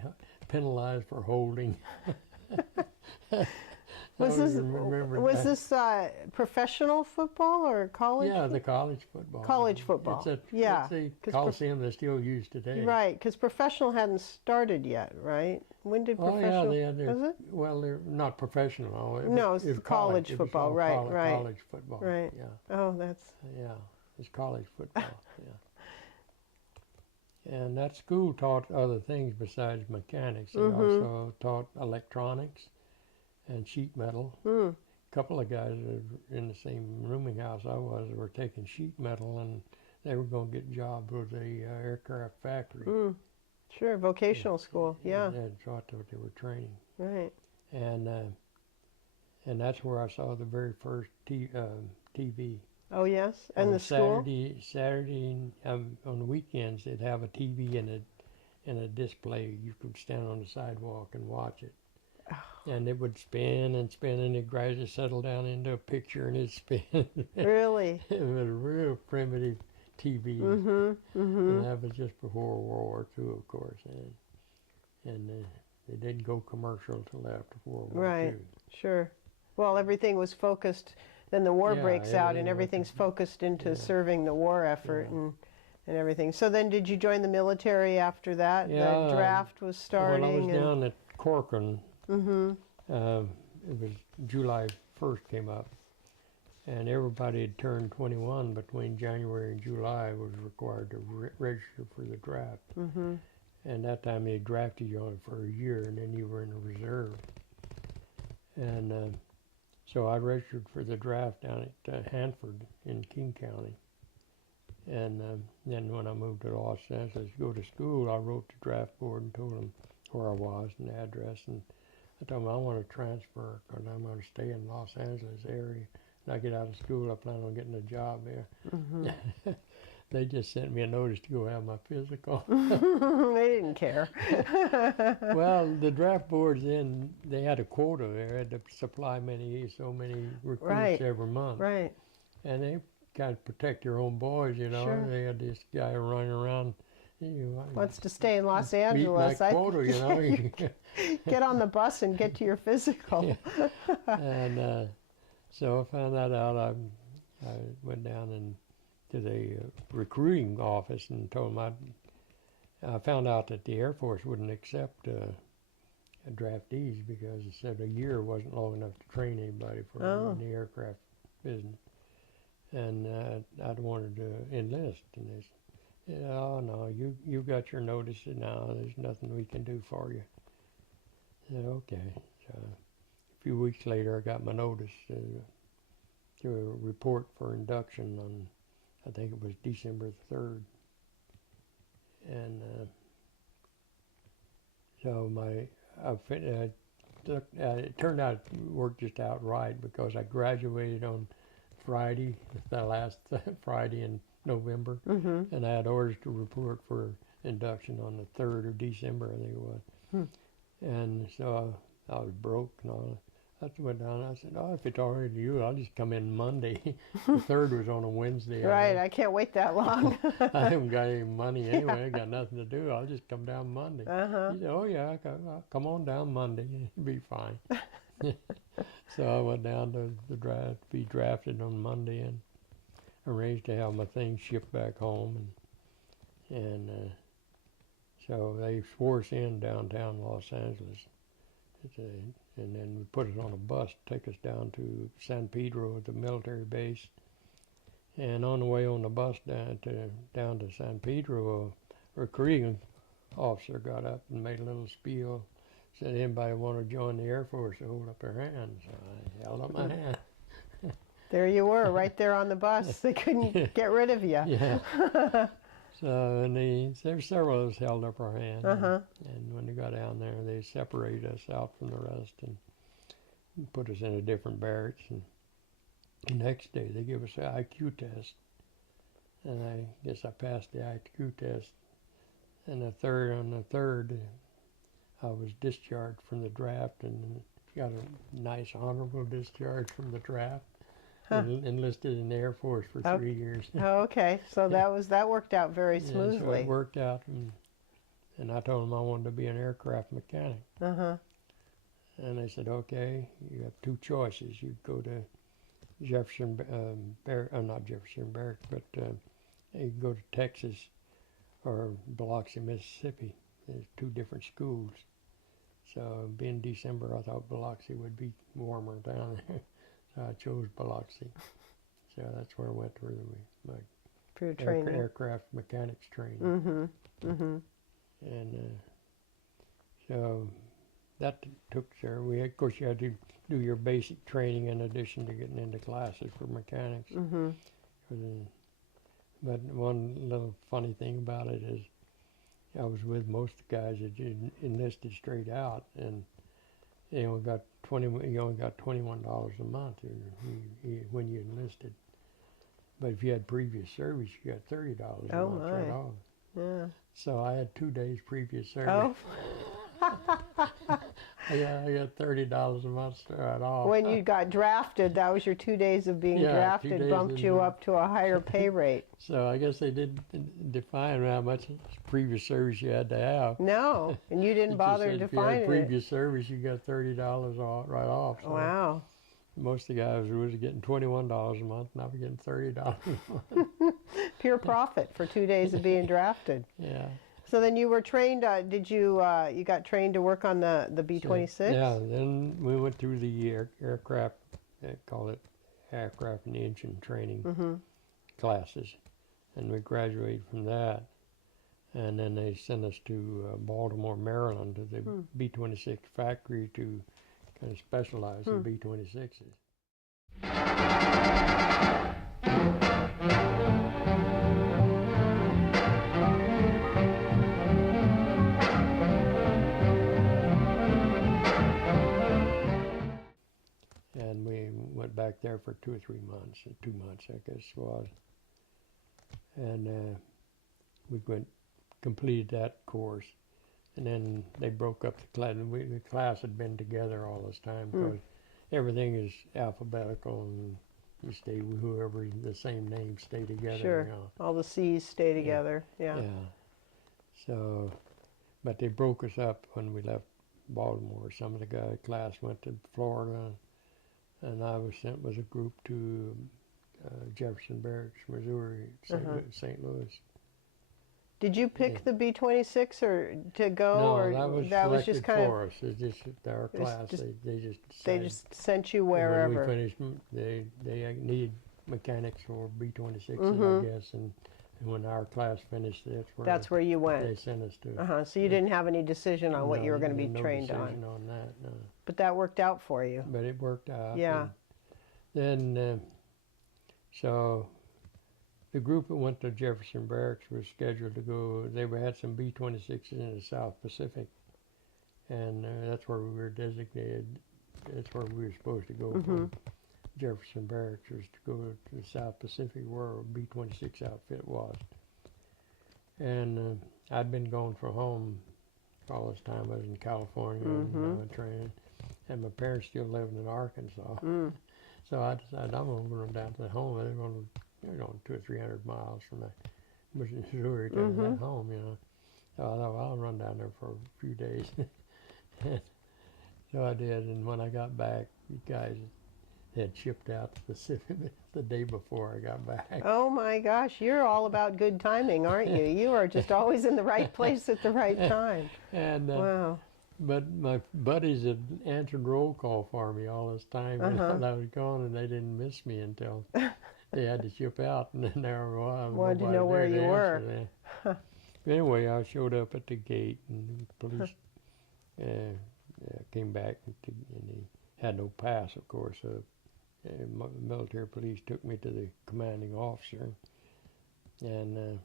penalize for holding. Was this professional football or college? Yeah, the college football. College football. It's yeah. a coliseum that's still used today. Right, because professional hadn't started yet, right? When did professional? Oh yeah, was it? Well, they're not professional. No, it's college football. Right, right. College football. Right. Yeah. Oh, that's. Yeah, it's college football. Yeah. And that school taught other things besides mechanics. They also taught electronics and sheet metal. A couple of guys that were in the same rooming house I was were taking sheet metal, and they were going to get jobs with the aircraft factory. Sure, vocational school. Yeah. That's what they were training. Right. And that's where I saw the very first TV. Oh yes, and the school. Saturday on the weekends they'd have a TV in a display. You could stand on the sidewalk and watch it, and it would spin and spin, and it gradually settled down into a picture, and it'd spin. Really? It was a real primitive TV, and that was just before World War II, of course, and they didn't go commercial until after World War II. Right. Sure. Well, everything was focused. Then the war breaks out, and everything's focused into serving the war effort and everything. So then, did you join the military after that? Yeah. The draft was starting. When I was down at Corcoran, it was July 1st came up, and everybody had turned 21 between January and July was required to register for the draft. And that time they drafted you on for a year, and then you were in the reserve. And so I registered for the draft down at Hanford in King County. And then when I moved to Los Angeles to go to school, I wrote the draft board and told them where I was and the address. And I told them I want to transfer because I'm going to stay in Los Angeles area. When I get out of school, I plan on getting a job there. They just sent me a notice to go have my physical. They didn't care. Well, the draft boards then, they had a quota there. They had to supply so many recruits every month. Right. And they kind of protect their own boys, you know. Sure. They had this guy running around. Wants to stay in Los Angeles. Meet my quota, you know. Get on the bus and get to your physical. And so I found that out. I went down to the recruiting office and told them I found out that the Air Force wouldn't accept draftees because it said a year wasn't long enough to train anybody for the aircraft business. And I'd wanted to enlist, and they said, "Oh no, you got your notice now. There's nothing we can do for you." I said, "Okay." So a few weeks later, I got my notice to report for induction on, I think it was December 3rd. And so it turned out it worked just out right because I graduated on Friday, the last Friday in November, and I had orders to report for induction on the 3rd of December, I think it was. And so I was broke and all. I went down and I said, "Oh, if it's already you, I'll just come in Monday." The 3rd was on a Wednesday. Right, I can't wait that long. I haven't got any money anyway. I got nothing to do. I'll just come down Monday. He said, "Oh yeah, come on down Monday. It'll be fine." So I went down to be drafted on Monday and arranged to have my things shipped back home. And so they swore us in downtown Los Angeles. And then we put it on a bus to take us down to San Pedro at the military base. And on the way on the bus down to San Pedro, a recruiting officer got up and made a little spiel. Said, "Anybody want to join the Air Force?" To hold up their hand. So I held up my hand. There you were, right there on the bus. They couldn't get rid of you. Yeah. So, and there's several of us held up our hand. Uh-huh. And when we got down there, they separated us out from the rest and put us in a different barracks. And the next day, they gave us an IQ test. And I guess I passed the IQ test. And on the third, I was discharged from the draft and got a nice honorable discharge from the draft. Huh. Enlisted in the Air Force for 3 years. Oh, okay. So that worked out very Yeah, smoothly. so it worked out, and I told them I wanted to be an aircraft mechanic. Uh-huh. And they said, okay, you have two choices. You go to Jefferson, not Jefferson Barracks, but you go to Texas or Biloxi, Mississippi. There's two different schools. So being December, I thought Biloxi would be warmer down there. So I chose Biloxi. So that's where I went for For your my training. aircraft mechanics training. Mm-hmm. Mm-hmm. And so that took there. Of course, you had to do your basic training in addition to getting into classes for mechanics. Mm-hmm. But one little funny thing about it is I was with most of the guys that enlisted straight out, and you only got $21 a month when you enlisted. But if you had previous service, you got $30 a Oh, month my. right off. Yeah. So I had 2 days previous service. Oh. I got $30 a month right off. When you got drafted, that was your 2 days of being Yeah, 2 drafted, days bumped you up to a higher pay rate. So I guess they didn't define how much previous service you had to have. No, and you It didn't just bother said defining if you had it. previous service, you got $30 right off. So Wow. most of the guys was getting $21 a month, and I was getting $30 a month. Pure profit for 2 days of being drafted. Yeah. So then you were trained, you got trained to work on the B-26? Yeah, then we went through the aircraft, they call it aircraft and engine training classes, and we graduated from that. And then they sent us to Baltimore, Maryland, to the B-26 factory to kind of specialize in B-26s. And we went back there for 2 or 3 months, 2 months I guess it was. And we completed that course. And then they broke up the class. The class had been together all this time because everything is alphabetical, and you stay with whoever the same names stay together. Sure. You know. All the C's stay together. Yeah. Yeah. So, but they broke us up when we left Baltimore. Some of the class went to Florida, and I was sent with a group to Jefferson Barracks, Missouri, St. Louis. Did you pick the B-26 or to go, No, or that was just selected kind for us. It's just our class. They just they decided. just sent you And wherever? when we finished, they need mechanics for B-26s, I guess, and when our class finished, That's where you went. they sent us to. So you didn't have any decision on what No, you were going to be no trained decision on. on that, no. But that worked out for you. But it worked out. Yeah. And then, so the group that went to Jefferson Barracks was scheduled to go. They had some B-26s in the South Pacific, and that's where we were designated. That's where we were supposed to go from Jefferson Barracks, was to go to the South Pacific, where a B-26 outfit was. And I'd been going from home all this time. I was in California and training, and my parents still living in Arkansas. So I decided I'm going to run down to home. They're going 200 or 300 miles from Missouri to that home, you know. So I thought, well, I'll run down there for a few days. So I did, and when I got back, you guys had shipped out to the Pacific the day before I got back. Oh my gosh, you're all about good timing, aren't you? You are just always in the right place at the right time. And Wow. but my buddies had answered roll call for me all this time, and I was gone, and they didn't miss me until they had to ship out, and then there was Wanted to know where you were. But anyway, I showed up at the gate, and the police came back, and he had no pass, of course. So military police took me to the commanding officer, and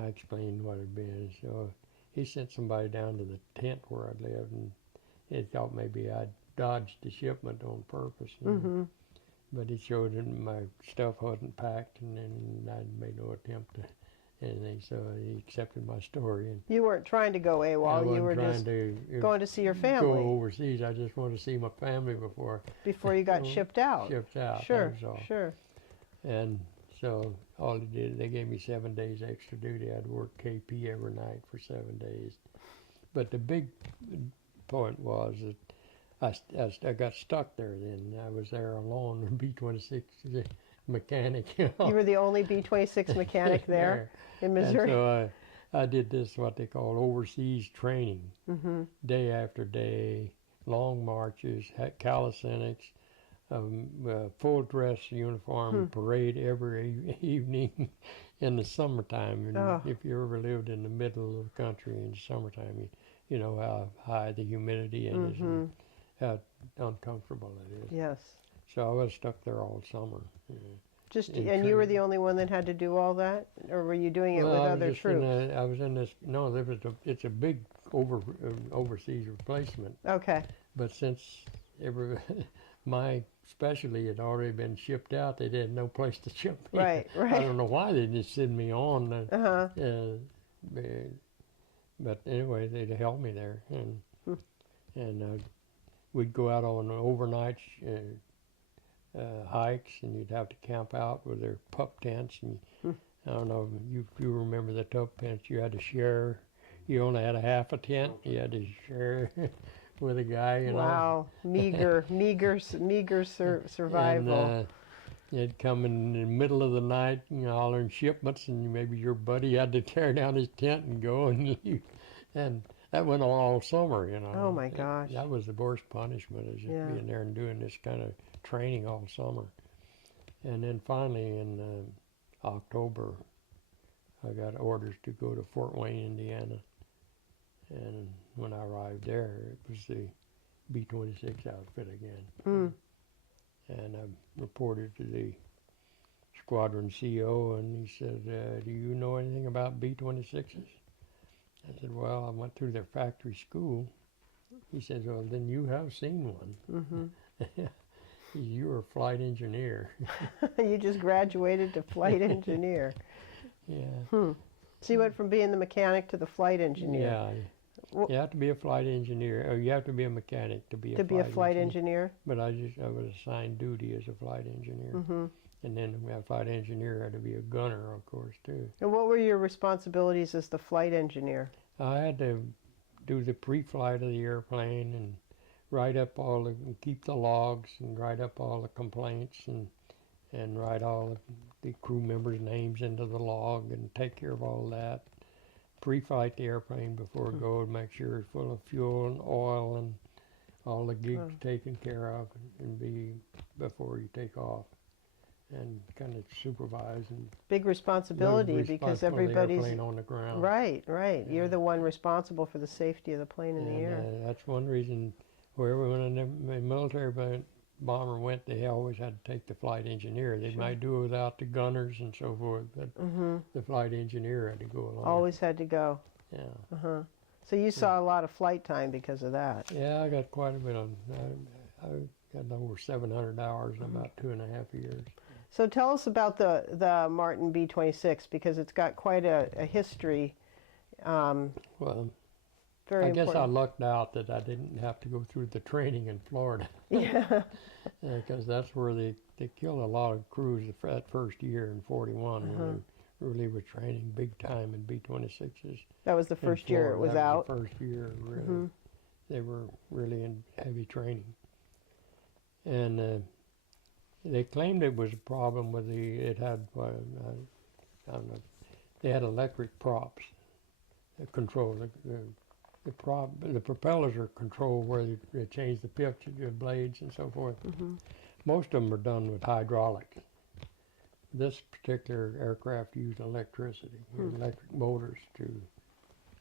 I explained what it had been. So he sent somebody down to the tent where I lived, and he thought maybe I'd dodged the shipment on purpose. Mm-hmm. But he showed him my stuff wasn't packed, and then I made no attempt to anything. So he accepted my story. And You weren't trying to go I AWOL. You wasn't were trying just to going to see your go family overseas. I just wanted to see my family before before you got shipped out. shipped out. Sure, That was all. sure. And so all they did, they gave me 7 days extra duty. I'd work KP every night for 7 days. But the big point was that I got stuck there then. I was there alone, B-26 mechanic. You were the only B-26 mechanic there in Missouri? And so I did this, what they call overseas training, Mm-hmm. day after day, long marches, calisthenics, full dress uniform, parade every evening in the summertime. And if you ever lived in the middle of the country in the summertime, you know how high the humidity is and how uncomfortable it is. Yes. So I was stuck there all summer. And you were the only one that had to do all that, or were you doing it with other troops? I was in this. No, it's a big overseas replacement. Okay. But since my specialty had already been shipped out, they didn't no place to ship me. Right. I don't know why they didn't send me on. But anyway, they held me there, and we'd go out on overnight hikes, and you'd have to camp out with their pup tents. And I don't know if you remember the pup tents. You had to share. You only had a half a tent. You had to share with a guy. You know. Wow, meager survival. And, you'd come in the middle of the night, hollering shipments, and maybe your buddy had to tear down his tent and go and leave. And that went on all summer, Oh my gosh. That was the worst punishment, is just being there and doing this kind of training all summer. And then finally in October, I got orders to go to Fort Wayne, Indiana. And when I arrived there, it was the B-26 outfit again. And I reported to the squadron CO, and he said, do you know anything about B-26s? I said, well, I went through their factory school. He said, well, then you have seen one. You were a flight engineer. You just graduated to flight engineer. Yeah. So you went from being the mechanic to the flight engineer. Yeah. You have to be a flight engineer, or you have to be a mechanic to be a flight engineer. But I was assigned duty as a flight engineer. And then a flight engineer had to be a gunner, of course, too. And what were your responsibilities as the flight engineer? I had to do the pre-flight of the airplane and write up keep the logs and write up all the complaints and write all the crew members' names into the log and take care of all that. Pre-flight the airplane before it goes, make sure it's full of fuel and oil and all the gigs taken care of and before you take off. And kind of supervise and big responsibility because everybody's airplane on the ground. Right. Yeah. You're the one responsible for the safety of the plane in the air. That's one reason wherever when the military bomber went, they always had to take the flight engineer. They might do it without the gunners and so forth, but the flight engineer had to go along. Always had to go. Yeah. So you saw a lot of flight time because of that. Yeah, I got quite a bit of. I got over 700 hours in about 2.5 years. So tell us about the Martin B-26 because it's got quite a history. Well, very I guess important. I lucked out that I didn't have to go through the training in Florida. Yeah. Because that's where they killed a lot of crews that first year in 41 when they really were training big time in B-26s. That was the first year it was out? That was the first year, really. They were really in heavy training. And they claimed it was a problem with it had, I don't know, they had electric props that control the propellers are controlled where they change the pitch of the blades and so forth. Most of them are done with hydraulic. This particular aircraft used electricity, electric motors to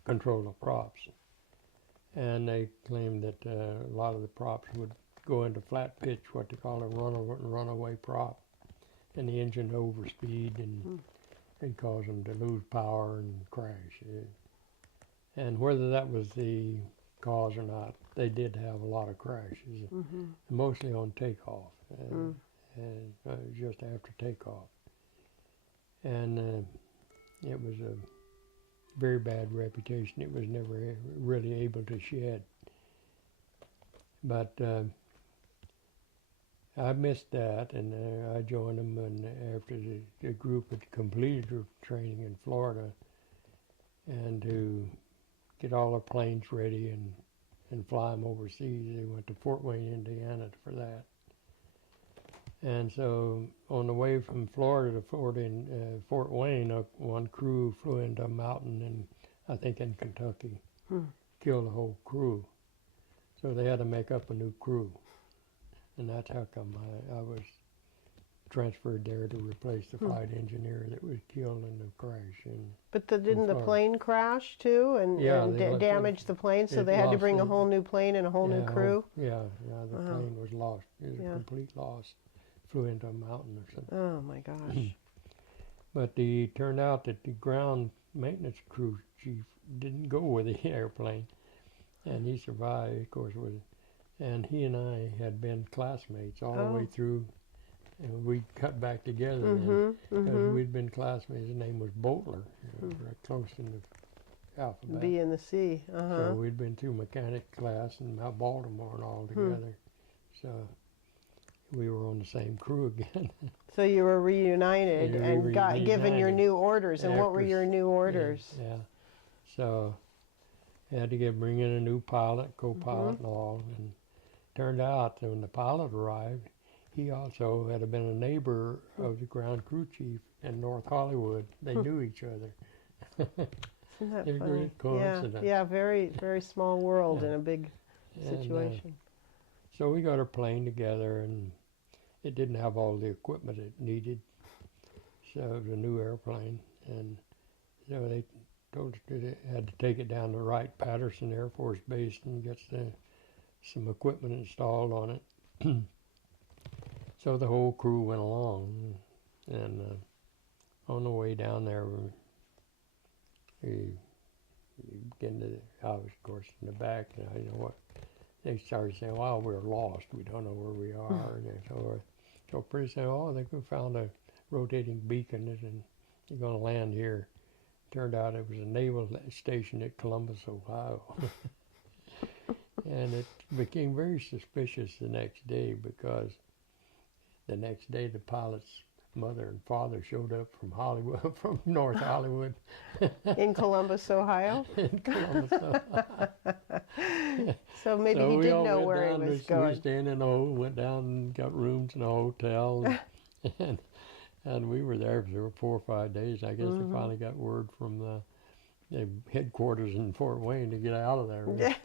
control the props. And they claimed that a lot of the props would go into flat pitch, what they call a runaway prop, and the engine overspeed it caused them to lose power and crash. And whether that was the cause or not, they did have a lot of crashes, mostly on takeoff, and just after takeoff. And it was a very bad reputation. It was never really able to shed. But I missed that, and I joined them, and after the group had completed their training in Florida, and to get all the planes ready and fly them overseas, they went to Fort Wayne, Indiana for that. And so on the way from Florida to Fort Wayne, one crew flew into a mountain I think in Kentucky, killed the whole crew. So they had to make up a new crew. And that's how come I was transferred there to replace the flight engineer that was killed in the crash. But didn't the plane crash too and damage the plane, so they had to bring a whole new plane and a whole new crew? The plane was lost. It was a complete loss. Flew into a mountain or something. Oh my gosh. But it turned out that the ground maintenance crew chief didn't go with the airplane, and he survived, of course, and he and I had been classmates all the way through, and we cut back together because we'd been classmates. His name was Boatler, right close in the alphabet. B and the C. So we'd been through mechanic class in Mount Baltimore and all together. So we were on the same crew again. So you were reunited and got given your new orders. And what were your new orders? Yeah. So I had to bring in a new pilot, co-pilot and all. And turned out that when the pilot arrived, he also had been a neighbor of the ground crew chief in North Hollywood. They knew each other. Isn't that funny? Great coincidence. Yeah, very, very small world in a big situation. So we got our plane together, and it didn't have all the equipment it needed. So it was a new airplane, and so they told us they had to take it down to Wright-Patterson Air Force Base and get some equipment installed on it. So the whole crew went along, and on the way down there, we get into I was, of course, in the back, and you know what? They started saying, well, we're lost. We don't know where we are. And so pretty soon, I think we found a rotating beacon, and you're going to land here. Turned out it was a naval station at Columbus, Ohio. And it became very suspicious the next day, because the next day the pilot's mother and father showed up from Hollywood, from North Hollywood. In Columbus, Ohio? In Columbus, Ohio. So maybe he didn't know where he was going. We stayed in went down and got rooms in a hotel, and we were there for 4 or 5 days. I guess they finally got word from the headquarters in Fort Wayne to get out of there.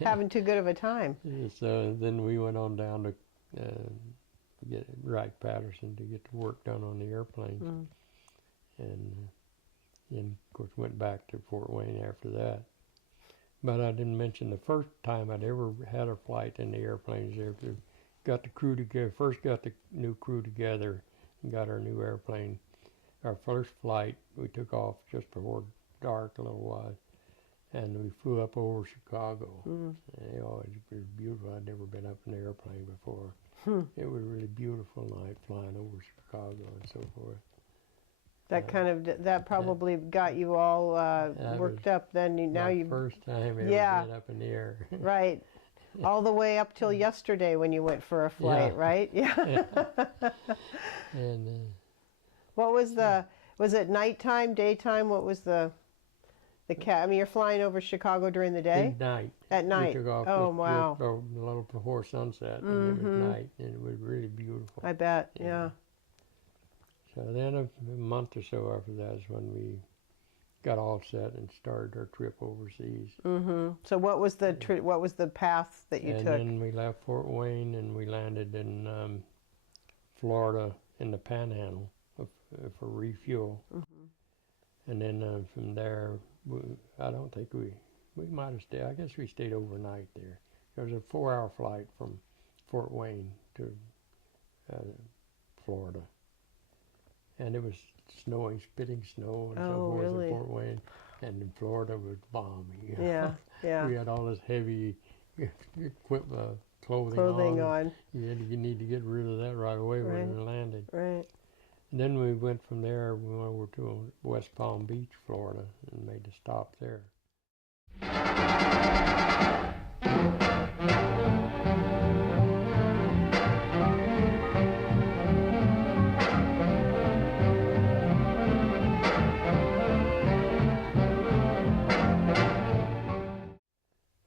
Having too good of a time. So then we went on down to get Wright-Patterson to get the work done on the airplanes. And then, of course, went back to Fort Wayne after that. But I didn't mention the first time I'd ever had a flight in the airplanes there. Got the crew together, first got the new crew together and got our new airplane. Our first flight, we took off just before dark a little while, and we flew up over Chicago. It was beautiful. I'd never been up in an airplane before. It was a really beautiful night flying over Chicago and so forth. That probably got you all worked up. Then First time ever been up in the air. Right, all the way up till yesterday when you went for a flight, right? Yeah. And what was was it nighttime, daytime? What was the I mean, you're flying over Chicago during the day? At night. At night. We took off just a little before sunset, and it was night, and it was really beautiful. I bet, yeah. So then a month or so after that is when we got all set and started our trip overseas. So what was the path that you took? And then we left Fort Wayne, and we landed in Florida in the Panhandle for refuel. And then from there, I don't think we might have stayed. I guess we stayed overnight there. It was a 4-hour flight from Fort Wayne to Florida. And it was snowing, spitting snow and so Oh, forth really? in Fort Wayne. And in Florida was balmy. Yeah, yeah. We had all this heavy equipment, Clothing on. You need to get rid of that right away Right. when we landed. Right. And then we went from there, we went over to West Palm Beach, Florida, and made a stop there.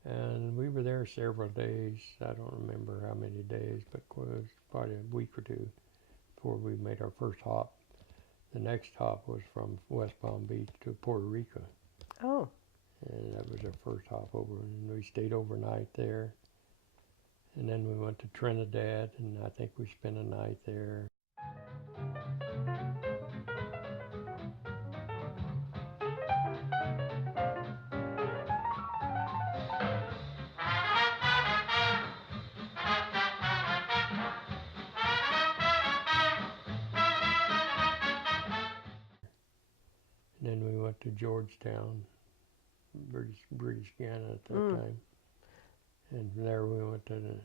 And we were there several days. I don't remember how many days, but it was probably a week or two before we made our first hop. The next hop was from West Palm Beach to Puerto Rico. Oh. And that was our first hop over, and we stayed overnight there. And then we went to Trinidad, and I think we spent a night there. And then we went to Georgetown, British Guiana at that time. And from there we went to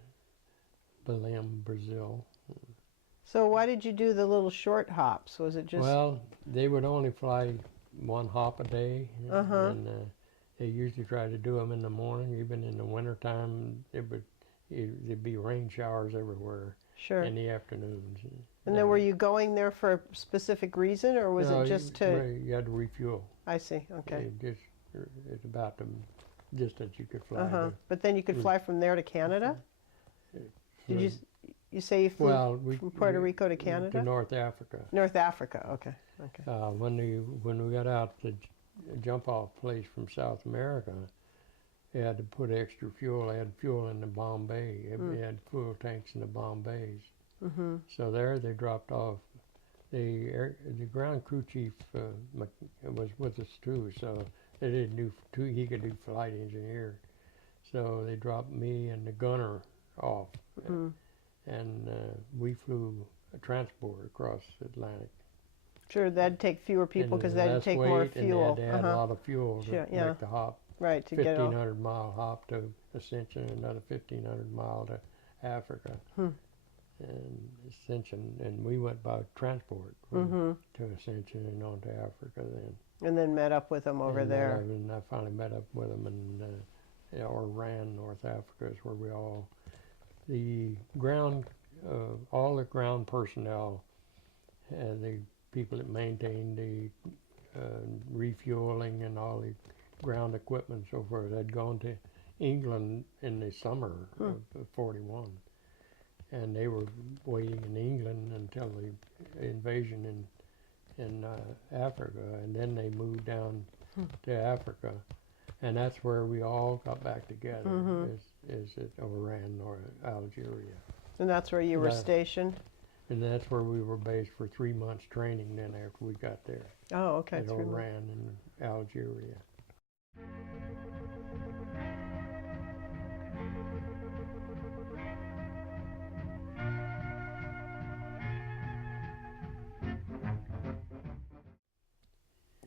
Belém, Brazil. So why did you do the little short hops? Was it just... Well, they would only fly one hop a day, and they usually try to do them in the morning. Even in the wintertime, there'd be rain showers everywhere Sure. in the afternoons. And then were you going there for a specific reason, or was it just to... You had to refuel. I see, okay. It's about the distance you could fly. But then you could fly from there to Canada? Did you say you flew from Puerto Rico to Canada? To North Africa. North Africa, okay. When we got out the jump off place from South America, they had to put extra fuel. They had fuel in the Bombay. They had fuel tanks in the Bombays. So there they dropped off. The ground crew chief was with us too, so they didn't do. He could do flight engineer. So they dropped me and the gunner off, and we flew a transport across the Atlantic. Sure, that'd take fewer people because that'd take more fuel. And they had to add a lot of fuel to make the hop. Right, to get 1,500-mile hop to Ascension, and another 1,500-mile to Africa. And Ascension, and we went by transport to Ascension and on to Africa then. And then met up with them over there. And I finally met up with them in Oran, North Africa, is where we all the ground personnel, the people that maintained the refueling and all the ground equipment and so forth, had gone to England in the summer of '41. And they were waiting in England until the invasion in Africa, and then they moved down to Africa, and that's where we all got back together. Is at Oran or Algeria. And that's where you were stationed? And that's where we were based for 3 months training. Then after we got there. Oh, okay. At Oran and Algeria.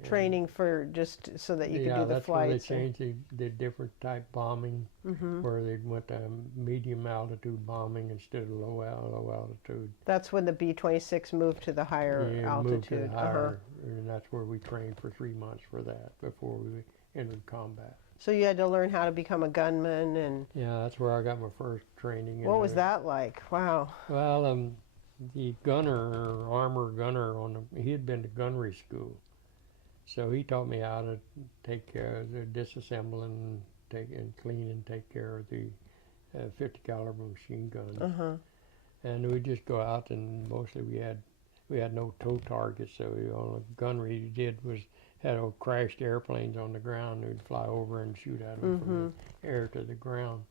Training for just so that you could do the flights. Yeah, that's where they changed. They did different type bombing, where they went to medium altitude bombing instead of low altitude. That's when the B-26 moved to the higher altitude. Moved to the higher, and that's where we trained for 3 months for that before we entered combat. So you had to learn how to become a gunman, and yeah, that's where I got my first training. What was that like? Wow. Well, the gunner, or armor gunner, he had been to gunnery school. So he taught me how to take care of the disassemble and clean and take care of the 50 caliber machine guns. And we'd just go out, and mostly we had no tow targets, so the only gunnery you did was had old crashed airplanes on the ground. We'd fly over and shoot at them from the air to the ground.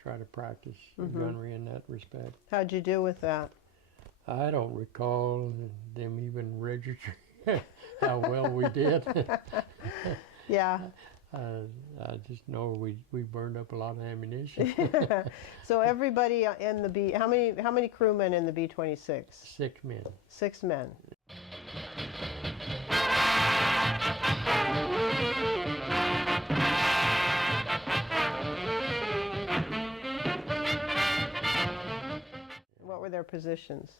Try to practice gunnery in that respect. How'd you do with that? I don't recall them even registering how well we did. Yeah. I just know we burned up a lot of ammunition. So everybody in the how many crewmen in the B-26? 6 men. 6 men. positions?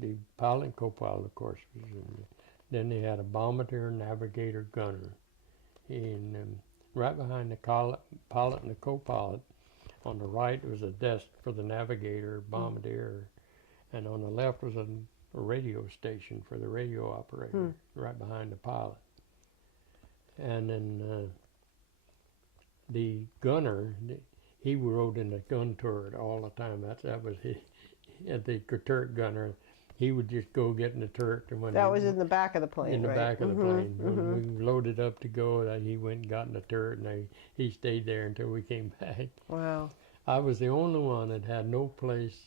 The pilot and co-pilot, of course, was in. Then they had a bombardier, navigator, gunner. And right behind the pilot and the co-pilot, on the right was a desk for the navigator, bombardier, and on the left was a radio station for the radio operator, right behind the pilot. And then the gunner, he rode in the gun turret all the time. That was the turret gunner. He would just go get in the turret, and when that was in the back of the plane, in the right? back of the plane. When we loaded up to go, he went and got in the turret, and he stayed there until we came back. Wow. I was the only one that had no place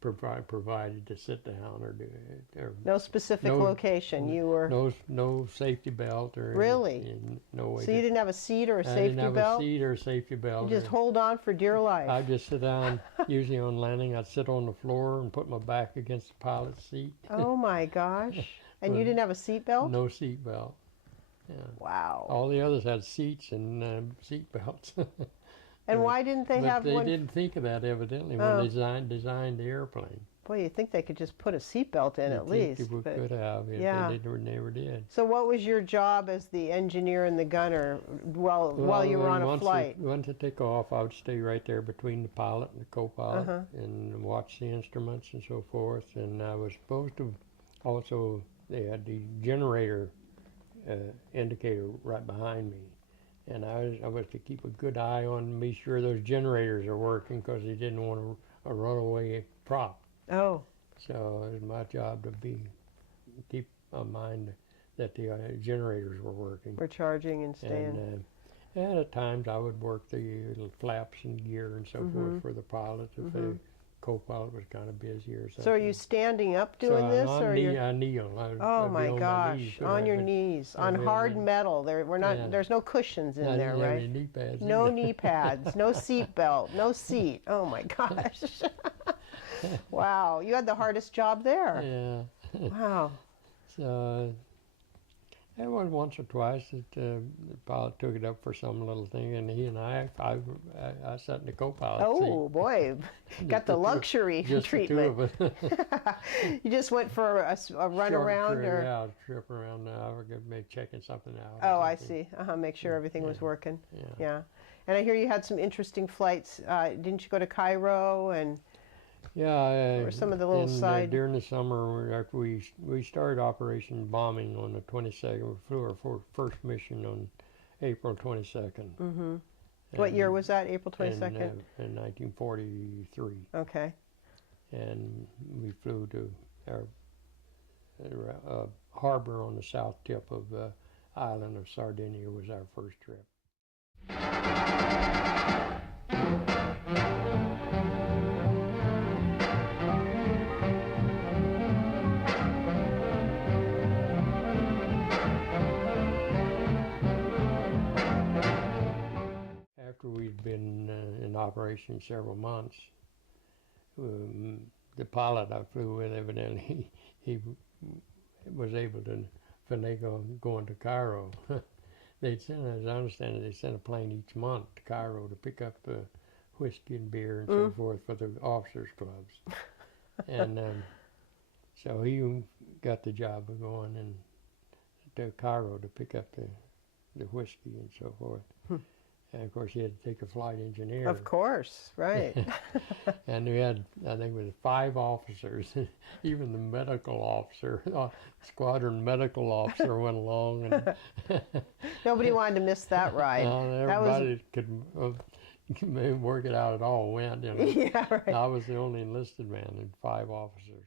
provided to sit down or do it. Or No specific location. You were no safety belt or really no way. So you didn't have a seat or a I safety didn't have belt? a seat or a safety belt. You just hold on for dear life. I'd just sit down. Usually on landing, I'd sit on the floor and put my back against the pilot's seat. Oh my gosh! And you didn't have a seat belt? No seat belt. Yeah. Wow. All the others had seats and seat belts. And why didn't they have one? one? They didn't think of that evidently when they designed the airplane. Boy, you'd think they could just put a seat belt in at least. We could have. Yeah. They never did. So what was your job as the engineer and the gunner while you were on a flight? Once it took off, I would stay right there between the pilot and the co-pilot and watch the instruments and so forth. And I was supposed to also, they had the generator indicator right behind me. And I was to keep a good eye on, be sure those generators are working, because they didn't want a runaway prop. Oh. So it was my job to keep in mind that the generators were working. We're charging and staying. And at times I would work the little flaps and gear and so forth for the pilot if the co-pilot was kind of busy or something. So are you standing up doing this, or I kneel? Oh my gosh! On your knees, on hard metal. There's no cushions in there, right? Any knee pads. No knee pads, no seat belt, no seat. Oh my gosh! Wow, you had the hardest job there. Yeah. Wow. So there was once or twice that the pilot took it up for some little thing, and he and I sat in the co-pilot seat. Oh boy, got the luxury treatment. The two of us. You just went for a run around, or yeah, a trip around. I was maybe checking something out. Oh, I see. Make sure everything was working. Yeah. And I hear you had some interesting flights. Didn't you go to Cairo and? Yeah, or some of the little side. During the summer, after we started Operation Bombing on the 22nd, we flew our first mission on April 22nd. Mm-hmm. What year was that? April 22nd? In 1943. Okay. And we flew to our harbor on the south tip of the island of Sardinia. Was our first trip. After we'd been in operation several months, the pilot I flew with, evidently, he was able to finagle going to Cairo. They'd send, as I understand it, they sent a plane each month to Cairo to pick up whiskey and beer and so forth for the officers' clubs. And so he got the job of going to Cairo to pick up the whiskey and so forth. And of course, he had to take a flight engineer. Of course, right. And we had, I think it was 5 officers. Even the medical officer, squadron medical officer went along. And nobody wanted to miss that ride. Everybody could work it out. It all went. You know. Yeah, right. I was the only enlisted man and 5 officers.